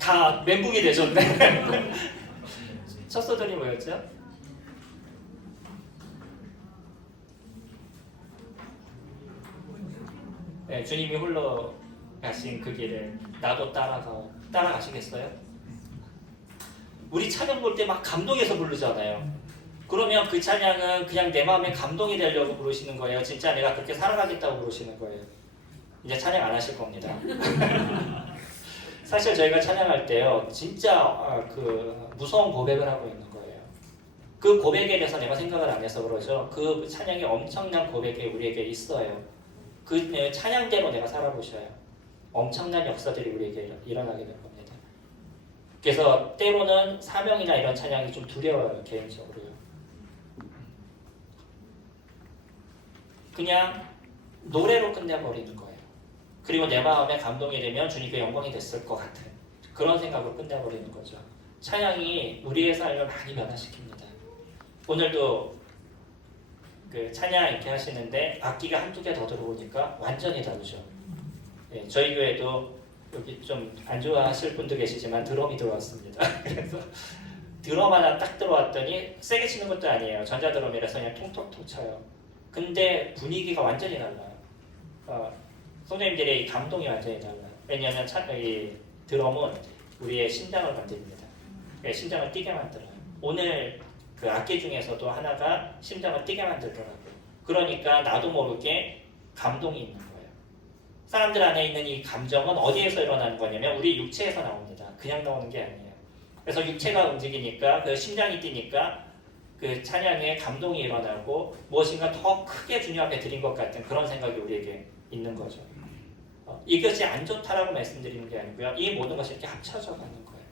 다 멘붕이 되셨네. 첫 소절이 뭐였죠? 네, 주님이 홀로 가신 그 길을 나도 따라가시겠어요? 우리 찬양 볼 때 막 감동해서 부르잖아요. 그러면 그 찬양은 그냥 내 마음에 감동이 되려고 부르시는 거예요? 진짜 내가 그렇게 살아가겠다고 부르시는 거예요? 이제 찬양 안 하실 겁니다. 사실 저희가 찬양할 때요, 진짜 그 무서운 고백을 하고 있는 거예요. 그 고백에 대해서 내가 생각을 안 해서 그러죠. 그 찬양이 엄청난 고백이 우리에게 있어요. 그 찬양대로 내가 살아보셔요. 엄청난 역사들이 우리에게 일어나게 될 겁니다. 그래서 때로는 사명이나 이런 찬양이 좀 두려워요. 개인적으로요. 그냥 노래로 끝내버리는 거예요. 그리고 내 마음에 감동이 되면 주님께 영광이 됐을 것 같은 그런 생각으로 끝내버리는 거죠. 찬양이 우리의 삶을 많이 변화시킵니다. 오늘도 그 찬양 이렇게 하시는데 악기가 한두 개 더 들어오니까 완전히 다르죠. 네, 저희 교회도 여기 좀 안 좋아하실 분도 계시지만 드럼이 들어왔습니다. 그래서 드럼 하나 딱 들어왔더니 세게 치는 것도 아니에요. 전자드럼이라서 그냥 통톡톡 쳐요. 근데 분위기가 완전히 달라요. 성도님들의 이 감동이 완전히 달라요. 왜냐하면 이 드럼은 우리의 심장을 만듭니다. 심장을 뛰게 만들어요. 오늘 그 악기 중에서도 하나가 심장을 뛰게 만들더라고요. 그러니까 나도 모르게 감동이 있는 거예요. 사람들 안에 있는 이 감정은 어디에서 일어나는 거냐면 우리 육체에서 나옵니다. 그냥 나오는 게 아니에요. 그래서 육체가 움직이니까 그 심장이 뛰니까 그 찬양에 감동이 일어나고 무엇인가 더 크게 주님 앞에 드린 것 같은 그런 생각이 우리에게 있는 거죠. 이것이 안 좋다라고 말씀드리는 게 아니고요. 이 모든 것이 이렇게 합쳐져 가는 거예요.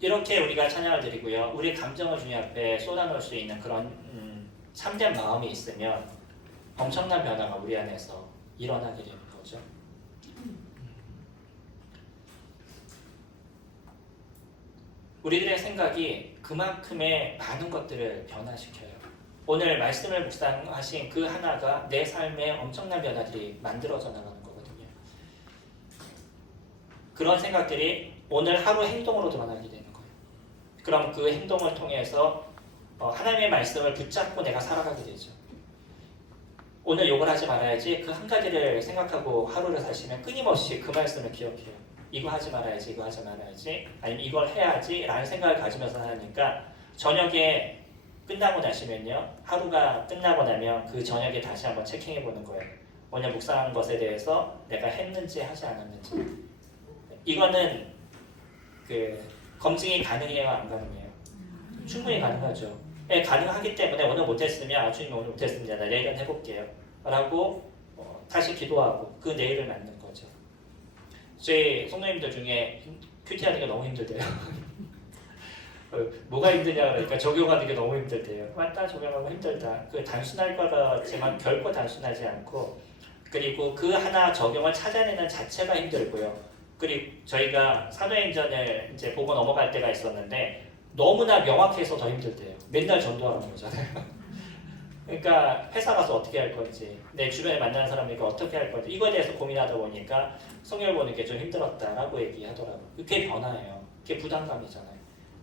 이렇게 우리가 찬양을 드리고요. 우리 감정을 주님 앞에 쏟아놓을 수 있는 그런 참된 마음이 있으면 엄청난 변화가 우리 안에서 일어나게 되는 거죠. 우리들의 생각이 그만큼의 많은 것들을 변화시켜요. 오늘 말씀을 묵상하신 그 하나가 내 삶에 엄청난 변화들이 만들어져 나가는 거거든요. 그런 생각들이 오늘 하루 행동으로 드러나게 되는 거예요. 그럼 그 행동을 통해서 하나님의 말씀을 붙잡고 내가 살아가게 되죠. 오늘 욕을 하지 말아야지 그 한 가지를 생각하고 하루를 사시면 끊임없이 그 말씀을 기억해요. 이거 하지 말아야지, 이거 하지 말아야지, 아니면 이걸 해야지 라는 생각을 가지면서 하니까 저녁에 끝나고 나시면요, 하루가 끝나고 나면 그 저녁에 다시 한번 체킹해 보는 거예요. 오늘 묵상한 것에 대해서 내가 했는지 하지 않았는지. 이거는 그 검증이 가능해요, 안 가능해요? 충분히 가능하죠. 네, 가능하기 때문에 오늘 못했으면 주님 오늘 못했습니다. 내일은 해볼게요. 라고 다시 기도하고 그 내일을 맞는 거죠. 저희 성도님들 중에 큐티하는 게 너무 힘들대요. 뭐가 힘드냐 그러니까 적용하는 게 너무 힘들대요. 맞다, 적용하고 힘들다. 그 단순할 거라지만 결코 단순하지 않고, 그리고 그 하나 적용을 찾아내는 자체가 힘들고요. 그리고 저희가 사도행전을 이제 보고 넘어갈 때가 있었는데 너무나 명확해서 더 힘들대요. 맨날 전도하는 거잖아요. 그러니까 회사 가서 어떻게 할 건지, 내 주변에 만나는 사람이니까 어떻게 할 건지, 이거에 대해서 고민하다 보니까 성경을 보는 게 좀 힘들었다라고 얘기하더라고요. 그게 변화예요. 그게 부담감이잖아요.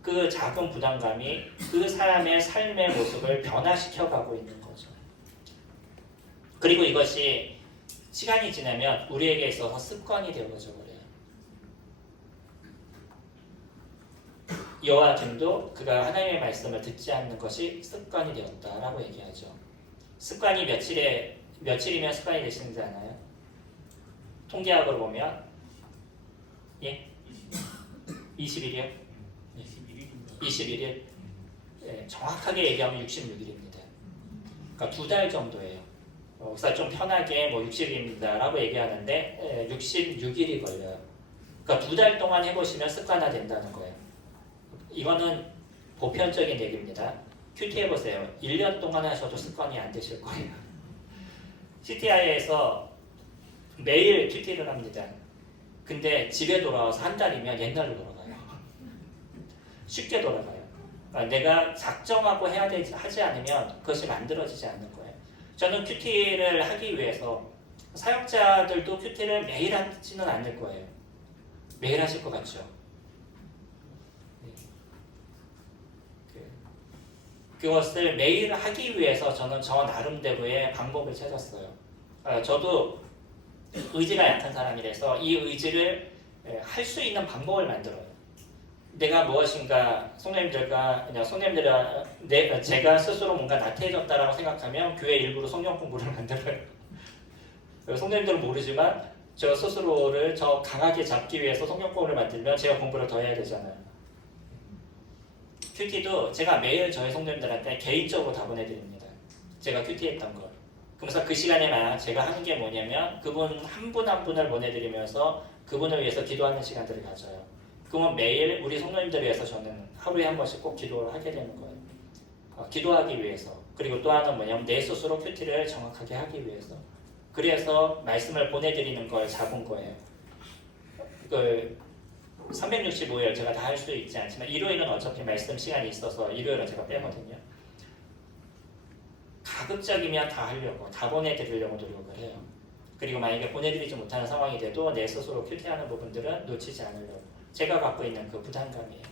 그 작은 부담감이 그 사람의 삶의 모습을 변화시켜가고 있는 거죠. 그리고 이것이 시간이 지나면 우리에게 있어서 습관이 되어져 버려요. 여호와김도 그가 하나님의 말씀을 듣지 않는 것이 습관이 되었다라고 얘기하죠. 습관이 며칠이면 습관이 되시는지 아나요? 통계학으로 보면 20일이요? 21일. 네, 정확하게 얘기하면 66일입니다. 그러니까 2달 정도예요. 그래서 좀 편하게 뭐 60일입니다라고 얘기하는데 66일이 걸려요. 그러니까 2달 동안 해보시면 습관화 된다는 거예요. 이거는 보편적인 얘기입니다. 큐티 해보세요. 1년 동안 하셔도 습관이 안 되실 거예요. CTI에서 매일 큐티를 합니다. 근데 집에 돌아와서 한 달이면 옛날로 돌아가요. 쉽게 돌아가요. 그러니까 내가 작정하고 하지 않으면 그것이 만들어지지 않는 거예요. 저는 큐티를 하기 위해서 사역자들도 큐티를 매일 하지는 않을 거예요. 매일 하실 것 같죠? 그것을 매일 하기 위해서 저는 저 나름대로의 방법을 찾았어요. 저도 의지가 약한 사람이라서 이 의지를 할 수 있는 방법을 만들어요. 내가 무엇인가 제가 스스로 뭔가 나태해졌다라고 생각하면 교회 일부러 성경 공부를 만들어요. 성도님들은 모르지만 저 스스로를 저 강하게 잡기 위해서 성경 공부를 만들면 제가 공부를 더 해야 되잖아요. 큐티도 제가 매일 저희 성도님들한테 개인적으로 다 보내드립니다. 제가 큐티했던 걸. 그래서 그 시간에만 제가 하는 게 뭐냐면 그분 한 분 한 분을 보내드리면서 그분을 위해서 기도하는 시간들을 가져요. 그러면 매일 우리 성도님들을 위해서 저는 하루에 한 번씩 꼭 기도를 하게 되는 거예요. 기도하기 위해서. 그리고 또 하나는 뭐냐면 내 스스로 큐티를 정확하게 하기 위해서. 그래서 말씀을 보내드리는 걸 잡은 거예요. 365일 제가 다 할 수 있지 않지만 일요일은 어차피 말씀 시간이 있어서 일요일은 제가 빼거든요. 가급적이면 다 하려고, 다 보내드리려고 노력을 해요. 그리고 만약에 보내드리지 못하는 상황이 돼도 내 스스로 큐티하는 부분들은 놓치지 않으려고. 제가 갖고 있는 그 부담감이에요.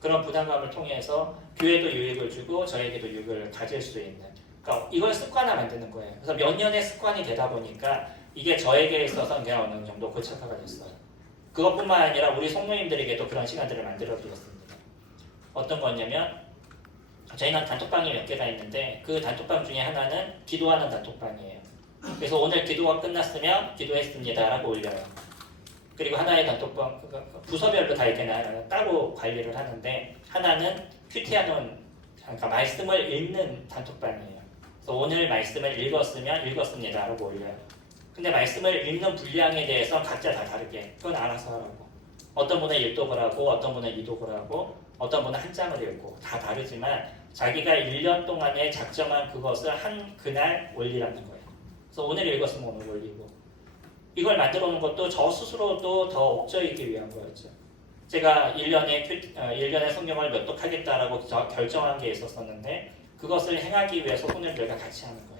그런 부담감을 통해서 교회도 유익을 주고 저에게도 유익을 가질 수 있는, 그러니까 이걸 습관화 만드는 거예요. 그래서 몇 년의 습관이 되다 보니까 이게 저에게 있어서 그냥 어느 정도 고착화가 됐어요. 그것뿐만 아니라 우리 성도님들에게도 그런 시간들을 만들어 드렸습니다. 어떤 거냐면 저희는 단톡방이 몇 개가 있는데 그 단톡방 중에 하나는 기도하는 단톡방이에요. 그래서 오늘 기도가 끝났으면 기도했습니다 라고 올려요. 그리고 하나의 단톡방, 부서별로 다 이렇게 따로 관리를 하는데 하나는 큐티하는, 그러니까 말씀을 읽는 단톡방이에요. 그래서 오늘 말씀을 읽었으면 읽었습니다 라고 올려요. 근데 말씀을 읽는 분량에 대해서 각자 다 다르게 그건 알아서 하라고. 어떤 분은 1독을 하고 어떤 분은 2독을 하고 어떤 분은 한 장을 읽고 다 다르지만 자기가 1년 동안에 작정한 그것을 한 그날 올리라는 거예요. 그래서 오늘 읽었으면 오늘 올리고, 이걸 만들어 놓은 것도 저 스스로도 더 옥저이기 위한 거였죠. 제가 1년에 성경을 몇 독 하겠다라고 결정한 게 있었었는데 그것을 행하기 위해서 성도님들과 같이 하는 거예요.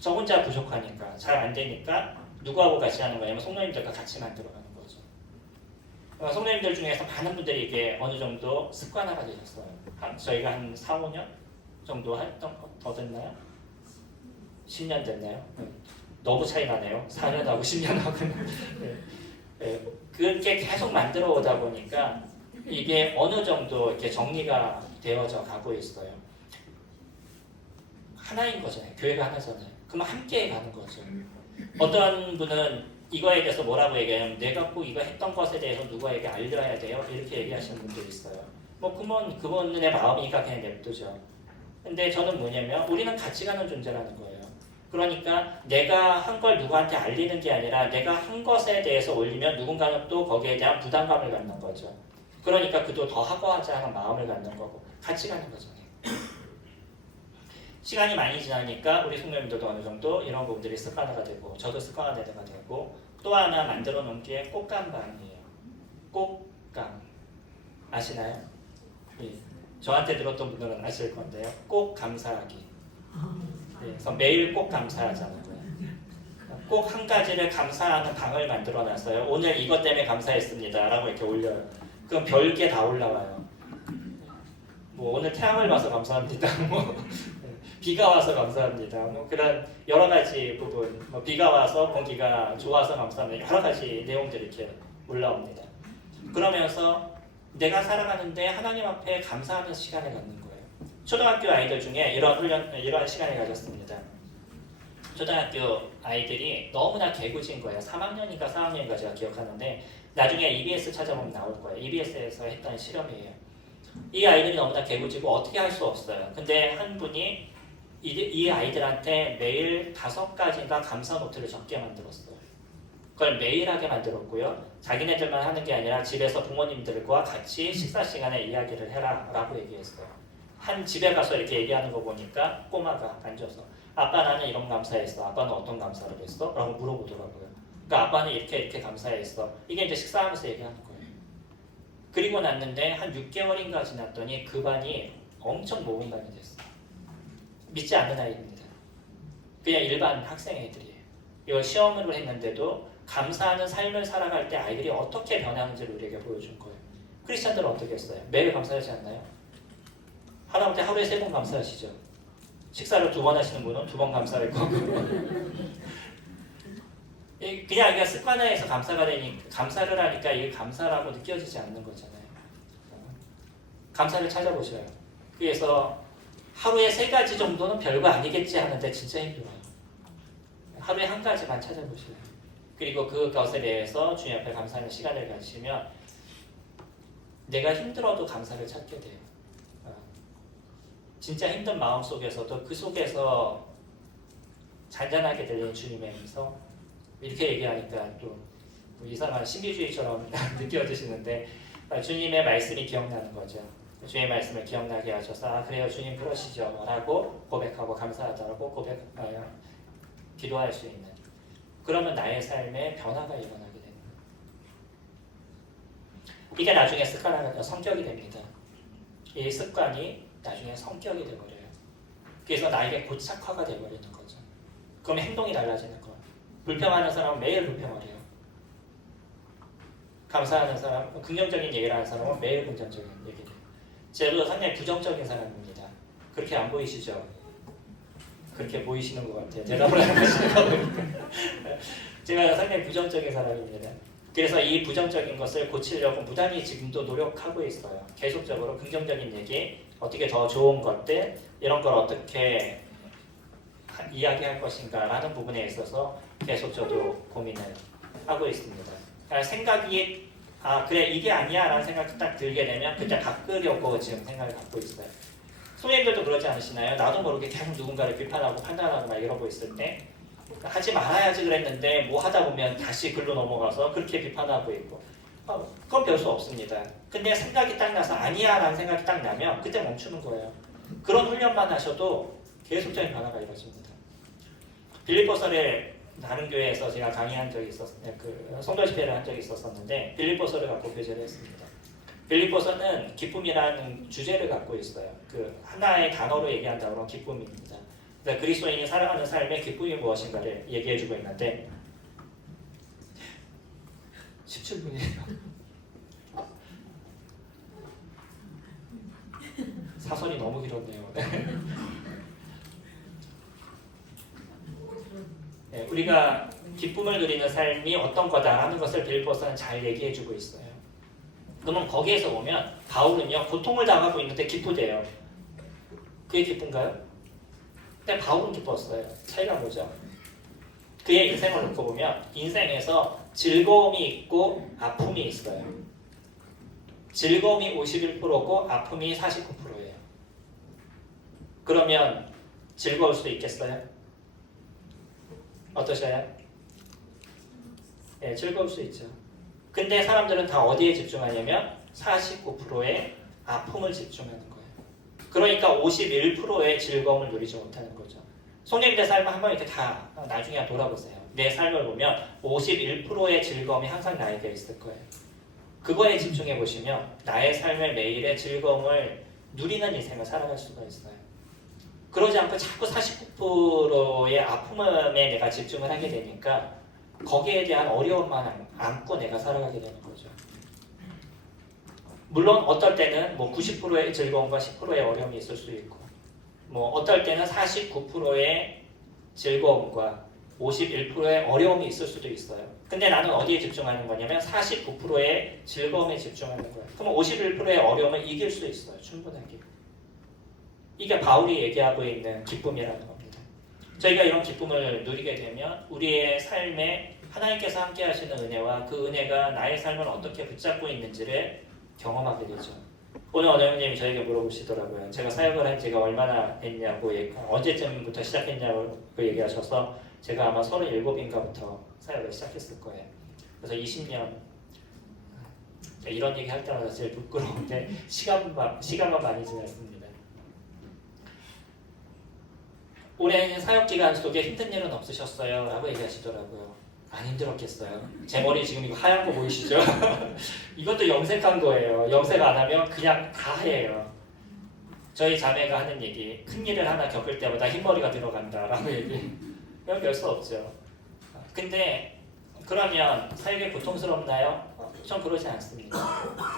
저 혼자 부족하니까, 잘 안 되니까 누구하고 같이 하는 거냐면 성도님들과 같이 만들어가는 거죠. 성도님들 중에서 많은 분들이 이게 어느 정도 습관화가 되셨어요. 저희가 한 4, 5년 정도 했던 더 됐나요? 10년 됐나요? 너무 차이 나네요. 4년하고 10년하고. 그렇게 계속 만들어 오다 보니까 이게 어느 정도 이렇게 정리가 되어져 가고 있어요. 하나인 거잖아요. 교회가 하나잖아요. 그러면 함께 가는 거죠. 어떤 분은 이거에 대해서 뭐라고 얘기하냐면 내가 꼭 이거 했던 것에 대해서 누구에게 알려야 돼요. 이렇게 얘기하시는 분들이 있어요. 그러면 그분의 마음이니까 그냥 냅두죠. 근데 저는 뭐냐면 우리는 같이 가는 존재라는 거예요. 그러니까 내가 한 걸 누구한테 알리는 게 아니라 내가 한 것에 대해서 올리면 누군가는 또 거기에 대한 부담감을 갖는 거죠. 그러니까 그도 더 하고 하자 하는 마음을 갖는 거고 같이 가는 거잖아요. 시간이 많이 지나니까 우리 숙녀님들도 어느 정도 이런 부분들이 습관화가 되고 저도 습관화가 되고 또 하나 만들어 놓은 게 꽃감방이에요. 꽃감 아시나요? 예. 저한테 들었던 분들은 아실 건데요. 꼭 감사하기. 예. 그래서 매일 꼭 감사하자는 거예요. 꼭 한 가지를 감사하는 방을 만들어 놨어요. 오늘 이것 때문에 감사했습니다 라고 이렇게 올려요. 그럼 별게 다 올라와요. 뭐 오늘 태양을 봐서 감사합니다. 뭐 비가 와서 감사합니다. 뭐 그런 여러 가지 부분, 뭐 비가 와서 공기가 좋아서 감사합니다. 여러 가지 내용들이 이렇게 올라옵니다. 그러면서 내가 살아가는데 하나님 앞에 감사하는 시간을 갖는 거예요. 초등학교 아이들 중에 이런 시간을 가졌습니다. 초등학교 아이들이 너무나 개구진 거예요. 3학년인가 4학년인가 제가 기억하는데 나중에 EBS 찾아보면 나올 거예요. EBS에서 했던 실험이에요. 이 아이들이 너무나 개구지고 어떻게 할 수 없어요. 근데 한 분이 이 아이들한테 매일 5가지가 감사 노트를 적게 만들었어요. 그걸 매일 하게 만들었고요. 자기네들만 하는 게 아니라 집에서 부모님들과 같이 식사 시간에 이야기를 해라 라고 얘기했어요. 한 집에 가서 이렇게 얘기하는 거 보니까 꼬마가 앉아서 아빠 나는 이런 감사했어. 아빠는 어떤 감사를 했어? 라고 물어보더라고요. 그러니까 아빠는 이렇게 감사했어. 이게 이제 식사하면서 얘기하는 거예요. 그리고 났는데 한 6개월인가 지났더니 그 반이 엄청 모범반이 됐어요. 믿지 않는 아이입니다. 그냥 일반 학생 애들이에요. 이거 시험을 했는데도 감사하는 삶을 살아갈 때 아이들이 어떻게 변하는지를 우리에게 보여준 거예요. 크리스찬들은 어떻게 했어요? 매일 감사하지 않나요? 하다못해 하루에 3번 감사하시죠. 식사를 2번 하시는 분은 2번 감사할 거고 그냥 이게 습관화해서 감사를 하니까 이게 감사라고 느껴지지 않는 거잖아요. 감사를 찾아보셔요. 그래서 하루에 3가지 정도는 별거 아니겠지 하는데 진짜 힘들어요. 하루에 한 가지만 찾아보셔요. 그리고 그것에 대해서 주님 앞에 감사하는 시간을 가지시면 내가 힘들어도 감사를 찾게 돼요. 진짜 힘든 마음 속에서도 그 속에서 잔잔하게 들리는 주님의 음성 이렇게 얘기하니까 또 이상한 신비주의처럼 느껴지시는데 주님의 말씀이 기억나는 거죠. 주님의 말씀을 기억나게 하셔서 그래요 주님 그러시죠 라고 고백하고 감사하다라고 기도할 수 있는 그러면 나의 삶에 변화가 일어나게 됩니다. 이게 나중에 습관화가 성격이 됩니다. 이 습관이 나중에 성격이 되어버려요. 그래서 나에게 고착화가 되어버리는 거죠. 그럼 행동이 달라지는 거예요. 불평하는 사람은 매일 불평을 해요. 감사하는 사람, 긍정적인 얘기를 하는 사람은 매일 긍정적인 얘기를 해요. 제가 상당히 부정적인 사람입니다. 그렇게 안 보이시죠? 그렇게 보이시는 것 같아요. 대답을 안 하시는 거 보니까. 제가 상당히 부정적인 사람입니다. 그래서 이 부정적인 것을 고치려고 무단히 지금도 노력하고 있어요. 계속적으로 긍정적인 얘기, 어떻게 더 좋은 것들, 이런 걸 어떻게 이야기할 것인가 라는 부분에 있어서 계속 저도 고민을 하고 있습니다. 그러니까 생각이 그래 이게 아니야 라는 생각이 딱 들게 되면 그때 바꾸려고 지금 생각을 갖고 있어요. 소님들도 그러지 않으시나요? 나도 모르게 계속 누군가를 비판하고 판단하고 막 이러고 있을 때 하지 말아야지 그랬는데 뭐 하다 보면 다시 글로 넘어가서 그렇게 비판하고 있고 그건 별 수 없습니다. 근데 생각이 딱 나서 아니야 라는 생각이 딱 나면 그때 멈추는 거예요. 그런 훈련만 하셔도 계속적인 변화가 이루어집니다. 빌립보서를 다른 교회에서 제가 강의한 적이 성도 집회를 한 적이 있었는데 빌립보서를 갖고 교제를 했습니다. 빌립보서는 기쁨이라는 주제를 갖고 있어요. 그 하나의 단어로 얘기한다고 하면 기쁨입니다. 그리스도인이 살아가는 삶의 기쁨이 무엇인가를 얘기해주고 있는데 17분이에요. 사설이 너무 길었네요. 네, 우리가 기쁨을 누리는 삶이 어떤 거다라는 것을 빌립보서는 잘 얘기해주고 있어요. 그러면 거기에서 보면 바울은요 고통을 당하고 있는데 기쁘대요. 그게 기쁜가요? 근데 바울은 기뻤어요. 차이가 뭐죠? 그의 인생을 놓고 보면 인생에서 즐거움이 있고 아픔이 있어요. 즐거움이 51%고 아픔이 49%예요. 그러면 즐거울 수 있겠어요? 어떠셔요? 예, 즐거울 수 있죠. 근데 사람들은 다 어디에 집중하냐면 49%의 아픔을 집중하는 거예요. 그러니까 51%의 즐거움을 누리지 못하는 거죠. 성령님의 삶을 한번 이렇게 다 나중에 돌아보세요. 내 삶을 보면 51%의 즐거움이 항상 나에게 있을 거예요. 그거에 집중해 보시면 나의 삶의 매일의 즐거움을 누리는 인생을 살아갈 수가 있어요. 그러지 않고 자꾸 49%의 아픔에 내가 집중을 하게 되니까 거기에 대한 어려움만 안고 내가 살아가게 되는 거죠. 물론 어떨 때는 뭐 90%의 즐거움과 10%의 어려움이 있을 수 있고, 뭐 어떨 때는 49%의 즐거움과 51%의 어려움이 있을 수도 있어요. 근데 나는 어디에 집중하는 거냐면 49%의 즐거움에 집중하는 거예요. 그럼 51%의 어려움을 이길 수 있어요. 충분하게. 이게 바울이 얘기하고 있는 기쁨이라는 겁니다. 저희가 이런 기쁨을 누리게 되면 우리의 삶에 하나님께서 함께 하시는 은혜와 그 은혜가 나의 삶을 어떻게 붙잡고 있는지를 경험하게 되죠. 오늘 어느 형님이 저에게 물어보시더라고요. 제가 사역을 한 지가 얼마나 됐냐고, 언제쯤부터 시작했냐고 얘기하셔서 제가 아마 37인가부터 사역을 시작했을 거예요. 그래서 20년, 이런 얘기 할 때마다 제일 부끄러운데 시간만 많이 지났습니다. 오랜 사역 기간 속에 힘든 일은 없으셨어요? 라고 얘기하시더라고요. 안 힘들었겠어요. 제 머리 지금 이거 하얀 거 보이시죠? 이것도 염색한 거예요. 염색 안 하면 그냥 다 하얘요. 저희 자매가 하는 얘기, 큰 일을 하나 겪을 때마다 흰머리가 들어간다라고 얘기. 그건 별 수 없죠. 근데 그러면 사역이 고통스럽나요? 전 그러지 않습니다.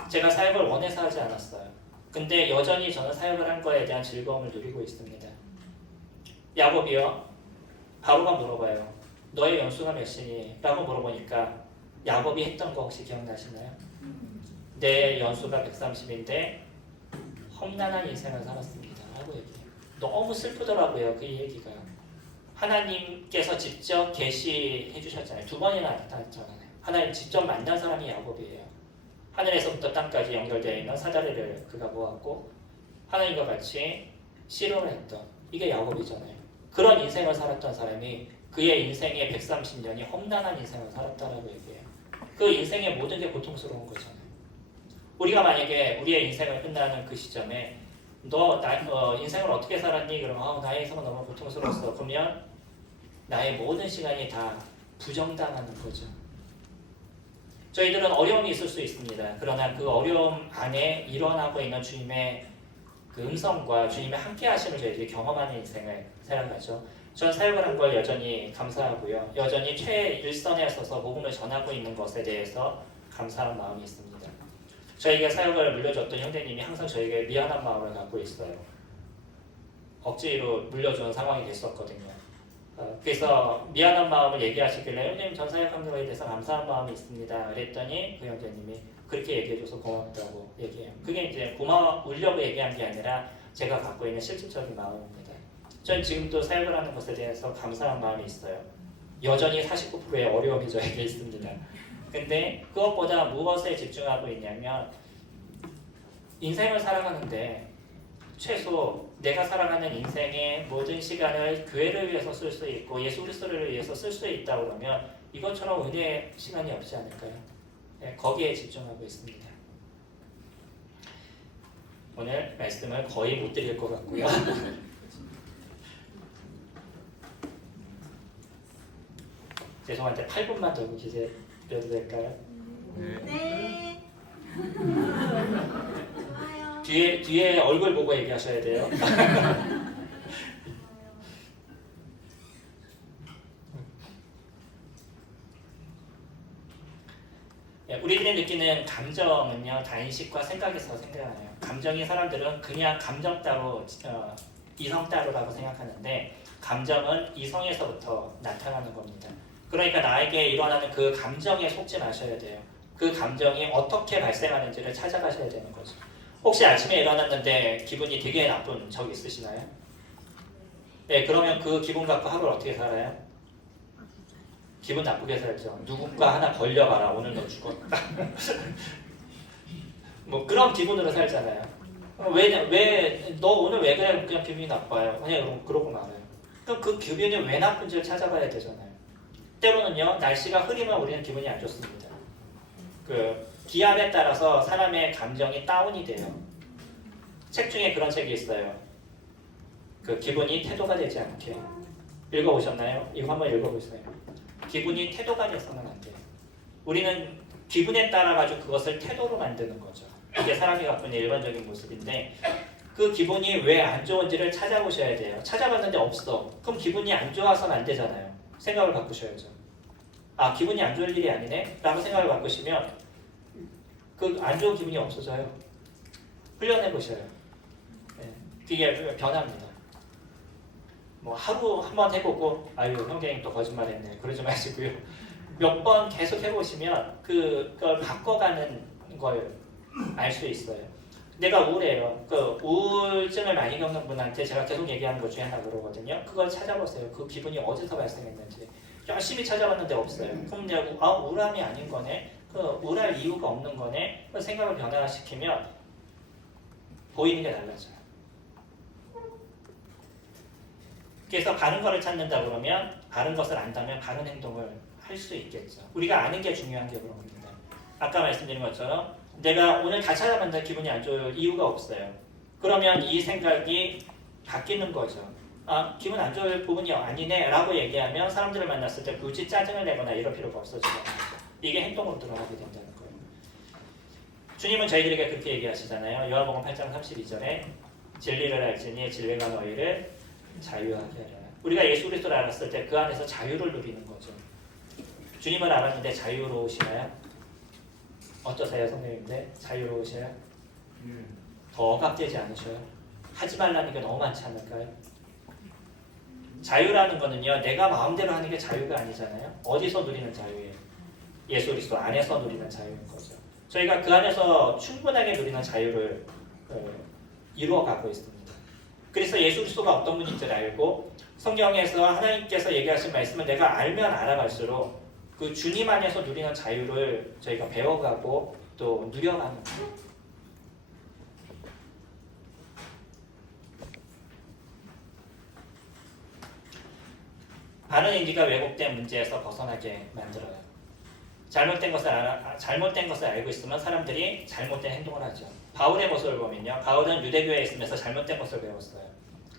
제가 사역을 원해서 하지 않았어요. 근데 여전히 저는 사역을 한 거에 대한 즐거움을 누리고 있습니다. 야곱이요. 바로가 물어봐요. 너의 연수가 몇이니? 라고 물어보니까 야곱이 했던 거 혹시 기억나시나요? 내 연수가 130인데 험난한 인생을 살았습니다. 라고 얘기해요. 너무 슬프더라고요. 그 얘기가. 하나님께서 직접 계시해 주셨잖아요. 2번이나 나타났잖아요. 하나님 직접 만난 사람이 야곱이에요. 하늘에서부터 땅까지 연결되어 있는 사다리를 그가 모았고 하나님과 같이 씨름을 했던 이게 야곱이잖아요. 그런 인생을 살았던 사람이 그의 인생의 130년이 험난한 인생을 살았다라고 얘기해요. 그 인생의 모든 게 고통스러운 거잖아요. 우리가 만약에 우리의 인생을 끝나는 그 시점에 너 인생을 어떻게 살았니? 그러면 나의 인생은 너무 고통스러웠어. 그러면 나의 모든 시간이 다 부정당하는 거죠. 저희들은 어려움이 있을 수 있습니다. 그러나 그 어려움 안에 일어나고 있는 주님의 그 음성과 주님의 함께하심을 저희들이 경험하는 인생을 살아가죠. 전 사역을 한 걸 여전히 감사하고요. 여전히 최일선에 서서 복음을 전하고 있는 것에 대해서 감사한 마음이 있습니다. 저에게 사역을 물려줬던 형제님이 항상 저에게 미안한 마음을 갖고 있어요. 억지로 물려주는 상황이 됐었거든요. 그래서 미안한 마음을 얘기하시길래 형님 전 사역한 거에 대해서 감사한 마음이 있습니다. 그랬더니 그 형제님이 그렇게 얘기해줘서 고맙다고 얘기해요. 그게 이제 고마우려고 얘기한 게 아니라 제가 갖고 있는 실질적인 마음입니다. 전 지금도 사역을 하는 것에 대해서 감사한 마음이 있어요. 여전히 49%의 어려움이 저에게 있습니다. 근데 그것보다 무엇에 집중하고 있냐면 인생을 살아가는데 최소 내가 살아가는 인생의 모든 시간을 교회를 위해서 쓸 수 있고 예수 그리스도를 위해서 쓸 수 있다 그러면 이것처럼 은혜의 시간이 없지 않을까요? 네, 거기에 집중하고 있습니다. 오늘 말씀을 거의 못 드릴 것 같고요. 죄송한데 8분만 더 기다려도 될까요? 네. 좋아요. 뒤에 얼굴 보고 얘기하셔야 돼요. 우리들이 느끼는 감정은요, 단식과 생각에서 생겨나요. 감정이 사람들은 그냥 감정 따로, 이성 따로라고 생각하는데 감정은 이성에서부터 나타나는 겁니다. 그러니까 나에게 일어나는 그 감정에 속지 마셔야 돼요. 그 감정이 어떻게 발생하는지를 찾아가셔야 되는 거죠. 혹시 아침에 일어났는데 기분이 되게 나쁜 적 있으시나요? 네, 그러면 그 기분 갖고 하루를 어떻게 살아요? 기분 나쁘게 살죠. 누군가 하나 걸려가라. 오늘 너 죽었다. 뭐 그런 기분으로 살잖아요. 너 오늘 왜 그래? 그냥 기분이 나빠요. 그냥 그러고 말아요. 그럼 그 기분이 왜 나쁜지를 찾아봐야 되잖아요. 때로는요 날씨가 흐리면 우리는 기분이 안 좋습니다. 그 기압에 따라서 사람의 감정이 다운이 돼요. 책 중에 그런 책이 있어요. 그 기분이 태도가 되지 않게. 읽어보셨나요? 이거 한번 읽어보세요. 기분이 태도가 돼서는 안 돼요. 우리는 기분에 따라 가지고 그것을 태도로 만드는 거죠. 이게 사람이 갖고 있는 일반적인 모습인데 그 기분이 왜 안 좋은지를 찾아보셔야 돼요. 찾아봤는데 없어. 그럼 기분이 안 좋아서는 안 되잖아요. 생각을 바꾸셔야죠. 아, 기분이 안 좋을 일이 아니네? 라고 생각을 바꾸시면 그 안 좋은 기분이 없어져요. 훈련해 보셔요. 네, 그게 변합니다. 뭐 하루 한 번 해보고 아유 형님 또 거짓말했네 그러지 마시고요. 몇 번 계속 해보시면 그걸 바꿔가는 걸 알 수 있어요. 내가 우울해요. 그 우울증을 많이 겪는 분한테 제가 계속 얘기하는 것 중에 하나 그러거든요. 그걸 찾아보세요. 그 기분이 어디서 발생했는지. 열심히 찾아봤는데 없어요. 그럼 내가 우울함이 아닌 거네. 그 우울할 이유가 없는 거네. 그 생각을 변화시키면 보이는 게 달라져요. 그래서 바른 거를 찾는다 그러면 바른 것을 안다면 바른 행동을 할 수 있겠죠. 우리가 아는 게 중요한 게 그런 겁니다. 아까 말씀드린 것처럼 내가 오늘 다 찾아봤는데 기분이 안 좋을 이유가 없어요. 그러면 이 생각이 바뀌는 거죠. 아, 기분 안 좋을 부분이 아니네 라고 얘기하면 사람들을 만났을 때 굳이 짜증을 내거나 이럴 필요가 없어지는 거죠. 이게 행동으로 들어가게 된다는 거예요. 주님은 저희들에게 그렇게 얘기하시잖아요. 요한복음 8장 32절에 진리를 알지니 진리가 너희를 자유하게 하리라. 우리가 예수 그리스도를 알았을 때 그 안에서 자유를 누리는 거죠. 주님을 알았는데 자유로우시나요? 어떠세요, 선생님들? 자유로우셔요? 더 억압되지 않으셔요? 하지 말라는 게 너무 많지 않을까요? 자유라는 거는요, 내가 마음대로 하는 게 자유가 아니잖아요. 어디서 누리는 자유예요? 예수 그리스도 안에서 누리는 자유인 거죠. 저희가 그 안에서 충분하게 누리는 자유를 이루어가고 있습니다. 그래서 예수 그리스도가 어떤 분인지를 알고 성경에서 하나님께서 얘기하신 말씀을 내가 알면 알아갈수록 그 주님 안에서 누리는 자유를 저희가 배워가고 또 누려가는 거예요. 바른 인지가 왜곡된 문제에서 벗어나게 만들어요. 잘못된 것을 알고 있으면 사람들이 잘못된 행동을 하죠. 바울의 모습을 보면요. 바울은 유대교회에 있으면서 잘못된 것을 배웠어요.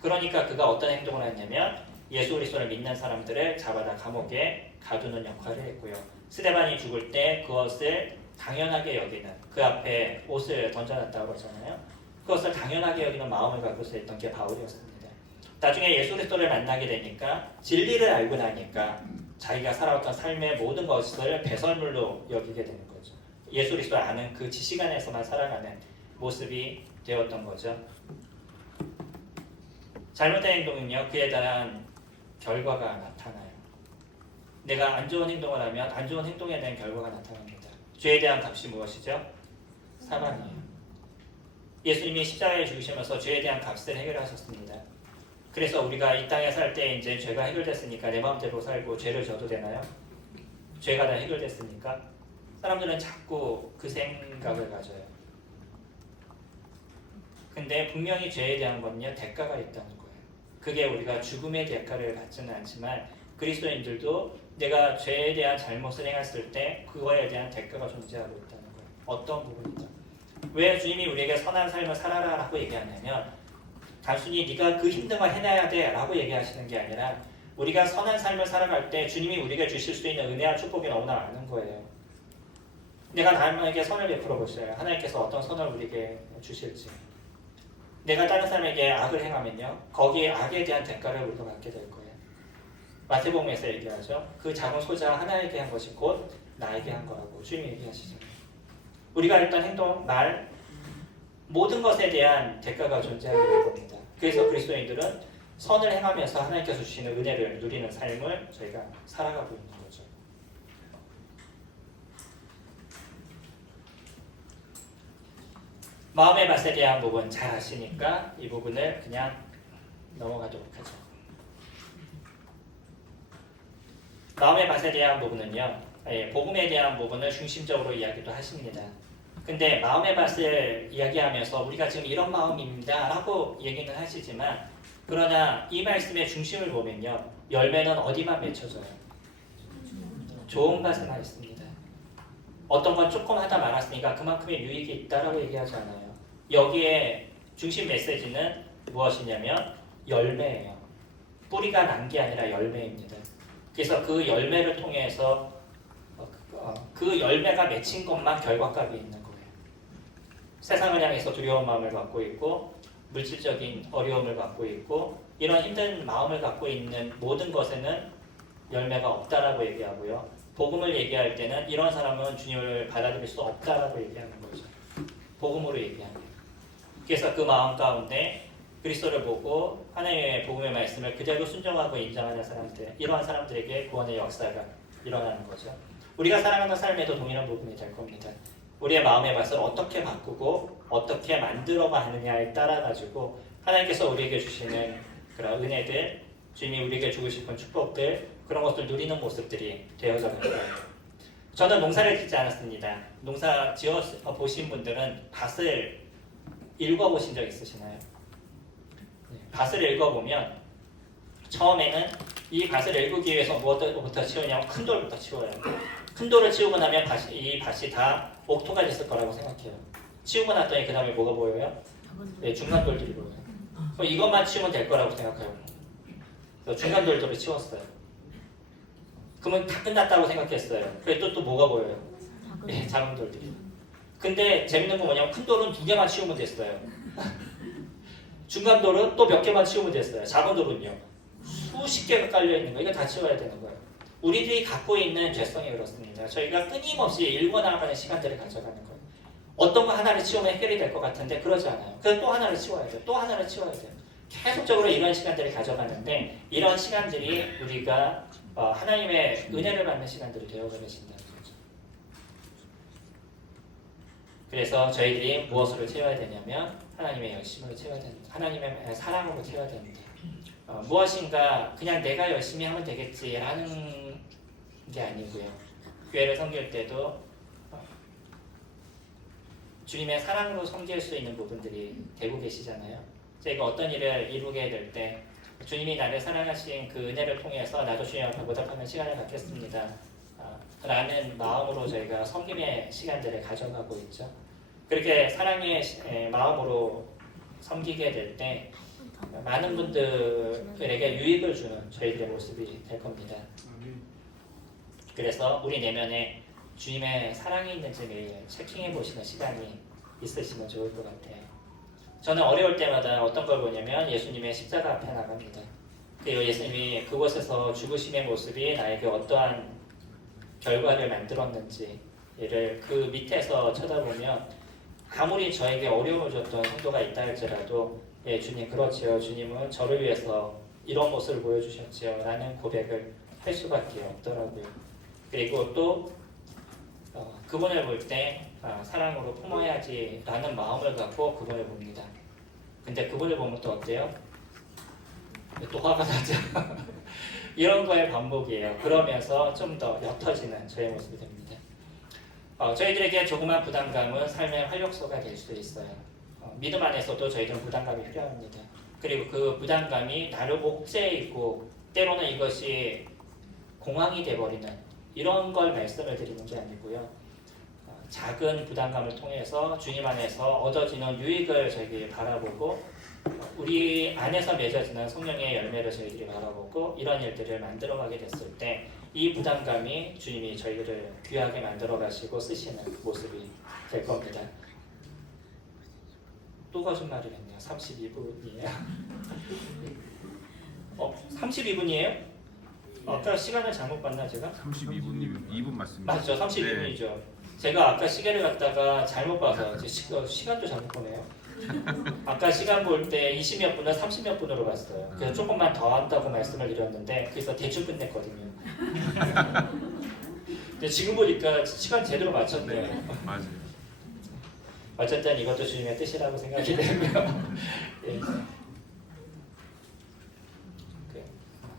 그러니까 그가 어떤 행동을 했냐면 예수 그리스도를 믿는 사람들을 잡아다 감옥에 가두는 역할을 했고요. 스데반이 죽을 때 그것을 당연하게 여기는, 그 앞에 옷을 던져놨다고 그러잖아요. 그것을 당연하게 여기는 마음을 갖고 있었던 게 바울이었습니다. 나중에 예수 그리스도를 만나게 되니까 진리를 알고 나니까 자기가 살아왔던 삶의 모든 것을 배설물로 여기게 되는 거죠. 예수 그리스도를 아는 그 지식 안에서만 살아가는 모습이 되었던 거죠. 잘못된 행동은요, 그에 대한 결과가 나타나요. 내가 안 좋은 행동을 하면 안 좋은 행동에 대한 결과가 나타납니다. 죄에 대한 값이 무엇이죠? 사망이에요. 예수님이 십자가에 죽으시면서 죄에 대한 값을 해결하셨습니다. 그래서 우리가 이 땅에 살 때 이제 죄가 해결됐으니까 내 마음대로 살고 죄를 져도 되나요? 죄가 다 해결됐으니까? 사람들은 자꾸 그 생각을 가져요. 근데 분명히 죄에 대한 건요, 대가가 있다는 거예요. 그게 우리가 죽음의 대가를 받지는 않지만 그리스도인들도 내가 죄에 대한 잘못을 행했을 때 그거에 대한 대가가 존재하고 있다는 거예요. 어떤 부분이죠? 왜 주님이 우리에게 선한 삶을 살아라 라고 얘기하냐면 단순히 네가 그 힘든 걸 해내야 돼 라고 얘기하시는 게 아니라 우리가 선한 삶을 살아갈 때 주님이 우리에게 주실 수 있는 은혜와 축복이 너무나 많은 거예요. 내가 남에게 선을 베풀어 보셔요. 하나님께서 어떤 선을 우리에게 주실지. 내가 다른 사람에게 악을 행하면요, 거기에 악에 대한 대가를 우리가 받게 될 거예요. 마태복음에서 얘기하죠. 그 작은 소자 하나에게 한 것이 곧 나에게 한 거라고 주님이 얘기하시잖아요. 우리가 했던 행동, 말, 모든 것에 대한 대가가 존재하게 될 겁니다. 그래서 그리스도인들은 선을 행하면서 하나님께서 주시는 은혜를 누리는 삶을 저희가 살아가고 있는 거죠. 마음의 맛에 대한 부분 잘 아시니까 이 부분을 그냥 넘어가도록 하죠. 마음의 맛에 대한 부분은요, 복음에 대한 부분을 중심적으로 이야기도 하십니다. 근데 마음의 맛을 이야기하면서 우리가 지금 이런 마음입니다 라고 얘기는 하시지만 그러나 이 말씀의 중심을 보면요, 열매는 어디만 맺혀져요? 좋은 것에만 있습니다. 어떤 건 조금 하다 말았으니까 그만큼의 유익이 있다라고 얘기하지 않아요. 여기에 중심 메시지는 무엇이냐면 열매예요. 뿌리가 난 게 아니라 열매입니다. 그래서 그 열매를 통해서 그 열매가 맺힌 것만 결과값이 있는 거예요. 세상을 향해서 두려운 마음을 갖고 있고 물질적인 어려움을 갖고 있고 이런 힘든 마음을 갖고 있는 모든 것에는 열매가 없다라고 얘기하고요. 복음을 얘기할 때는 이런 사람은 주님을 받아들일 수 없다라고 얘기하는 거죠. 복음으로 얘기하는 거예요. 그래서 그 마음 가운데 그리스도를 보고 하나님의 복음의 말씀을 그대로 순종하고 인정하는 사람들, 이러한 사람들에게 구원의 역사가 일어나는 거죠. 우리가 살아가는 삶에도 동일한 부분이 될 겁니다. 우리의 마음의 밭을 어떻게 바꾸고 어떻게 만들어가느냐에 따라 가지고 하나님께서 우리에게 주시는 그런 은혜들, 주님이 우리에게 주고 싶은 축복들, 그런 것들 누리는 모습들이 되어져 가는 거예요. 저는 농사를 짓지 않았습니다. 농사 지어 보신 분들은 밭을 읽어보신 적 있으시나요? 밭을 읽어보면 처음에는 이 밭을 읽기 위해서 무엇부터 치우냐면 큰 돌부터 치워요. 큰 돌을 치우고 나면 이 밭이 다 옥토가 됐을 거라고 생각해요. 치우고 났더니 그 다음에 뭐가 보여요? 네, 중간 돌들이 보여요. 그럼 이것만 치우면 될 거라고 생각해요. 그래서 중간 돌들을 치웠어요. 그러면 다 끝났다고 생각했어요. 그래 또 뭐가 보여요? 네, 작은 돌들이. 근데 재밌는 건 뭐냐면 큰 돌은 2개만 치우면 됐어요. 중간 돌은 또 몇 개만 치우면 됐어요. 작은 돌은요. 수십 개가 깔려 있는 거 이거 다 치워야 되는 거예요. 우리들이 갖고 있는 죄성이 그렇습니다. 저희가 끊임없이 읽어나가는 시간들을 가져가는 거예요. 어떤 거 하나를 치우면 해결이 될 것 같은데 그러지 않아요. 그래서 또 하나를 치워야 돼요. 또 하나를 치워야 돼요. 계속적으로 이런 시간들을 가져가는데 이런 시간들이 우리가 하나님의 은혜를 받는 시간들이 되어버리신다는 거죠. 그래서 저희들이 무엇으로 채워야 되냐면 하나님의 열심으로 채워야 됩니다. 하나님의 사랑으로 채워야 됩니다. 무엇인가 그냥 내가 열심히 하면 되겠지라는 게 아니고요. 교회를 섬길 때도 주님의 사랑으로 섬길 수 있는 부분들이 되고 계시잖아요. 제가 어떤 일을 이루게 될 때 주님이 나를 사랑하신 그 은혜를 통해서 나도 주님 앞에 보답하는 시간을 갖겠습니다. 라는 마음으로 저희가 섬김의 시간들을 가져가고 있죠. 그렇게 사랑의 마음으로 섬기게 될 때 많은 분들에게 유익을 주는 저희들의 모습이 될 겁니다. 그래서 우리 내면에 주님의 사랑이 있는지 매일 체킹해 보시는 시간이 있으시면 좋을 것 같아요. 저는 어려울 때마다 어떤 걸 보냐면 예수님의 십자가 앞에 나갑니다. 그리고 예수님이 그곳에서 죽으심의 모습이 나에게 어떠한 결과를 만들었는지를 그 밑에서 쳐다보면 아무리 저에게 어려움을 줬던 성도가 있다 할지라도 예, 주님 그렇지요. 주님은 저를 위해서 이런 모습을 보여주셨지요. 라는 고백을 할 수밖에 없더라고요. 그리고 또 그분을 볼 때 사랑으로 품어야지 라는 마음을 갖고 그분을 봅니다. 근데 그분을 보면 또 어때요? 또 화가 나죠. 이런 거의 반복이에요. 그러면서 좀 더 옅어지는 저의 모습이 됩니다. 저희들에게 조그만 부담감은 삶의 활력소가 될 수 있어요. 믿음 안에서도 저희들은 부담감이 필요합니다. 그리고 그 부담감이 나를 옥죄이고 때로는 이것이 공황이 돼버리는 이런 걸 말씀을 드리는 게 아니고요. 작은 부담감을 통해서 주님 안에서 얻어지는 유익을 저희들이 바라보고 우리 안에서 맺어지는 성령의 열매를 저희들이 바라보고 이런 일들을 만들어가게 됐을 때 이 부담감이 주님이 저희들을 귀하게 만들어 가시고 쓰시는 모습이 될 겁니다. 또 거짓말을 했네요. 32분이에요. 32분이에요? 아까 시간을 잘못 봤나 제가? 32분 2분 맞습니다. 맞죠. 32분이죠. 제가 아까 시계를 갖다가 잘못 봐서 시간도 잘못 보네요. 아까 시간 볼 때 20몇 분을 30몇 분으로 봤어요. 그래서 조금만 더 한다고 말씀을 드렸는데 그래서 대충 끝냈거든요. 근데 지금 보니까 시간 제대로 맞췄네요. 맞아요. 어쨌든 이것도 주님의 뜻이라고 생각이 되고요. 예.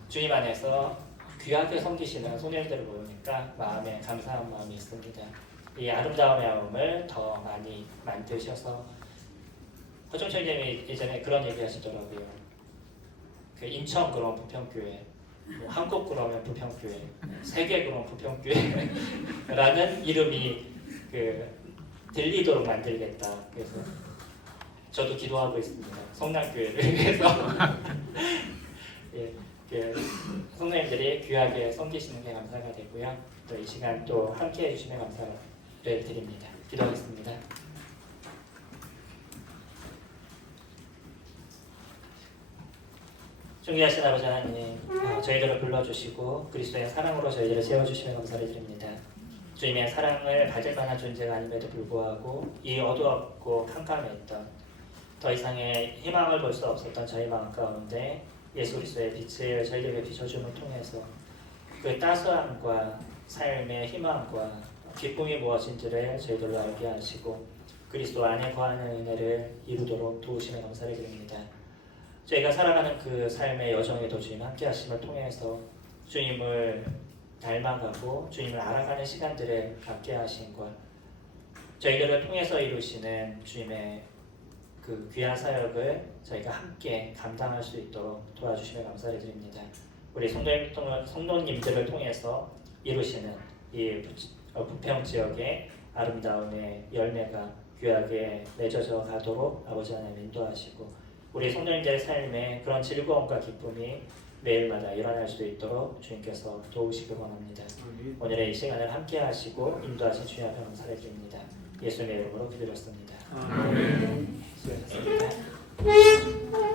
주님 안에서 귀하게 섬기시는 소녀들을 보니까 마음에 감사한 마음이 있습니다. 이 아름다운 마음을 더 많이 만드셔서 허정철님이 예전에 그런 얘기 하시더라고요. 그 인천 그런 부평교회 뭐 한국 그러면 부평교회, 세계 그러면 부평교회라는 이름이 들리도록 만들겠다. 그래서 저도 기도하고 있습니다. 성남교회를 위해서. 예, 성도님들이 귀하게 섬기시는 게 감사가 되고요. 또 이 시간 또 함께 해주시면 감사를 드립니다. 기도하겠습니다. 존귀하신 아버지 하나님, 저희들을 불러주시고 그리스도의 사랑으로 저희들을 세워주시면 감사를 드립니다. 주님의 사랑을 받을 만한 존재가 아님에도 불구하고 이 어두웠고 캄캄했던 더 이상의 희망을 볼 수 없었던 저희 마음 가운데 예수 그리스도의 빛을 저희들에게 비춰줌을 통해서 그 따스함과 삶의 희망과 기쁨이 무엇인지를 저희들로 알게 하시고 그리스도 안에 거하는 은혜를 이루도록 도우시면 감사를 드립니다. 저희가 살아가는 그 삶의 여정에도 주님 함께 하심을 통해서 주님을 닮아가고 주님을 알아가는 시간들을 갖게 하신 것, 저희들을 통해서 이루시는 주님의 그 귀한 사역을 저희가 함께 감당할 수 있도록 도와주시면 감사를 드립니다. 우리 성도님들을 통해서 이루시는 이 부평 지역의 아름다움의 열매가 귀하게 맺어져 가도록 아버지 하나님 인도하시고 우리 성도님들의 삶에 그런 즐거움과 기쁨이 매일마다 일어날 수 있도록 주님께서 도우시길 원합니다. 오늘의 이 시간을 함께 하시고 인도하신 주님 앞에 감사를 드립니다. 예수님의 이름으로 기도드렸습니다. 아멘. 수고하셨습니다.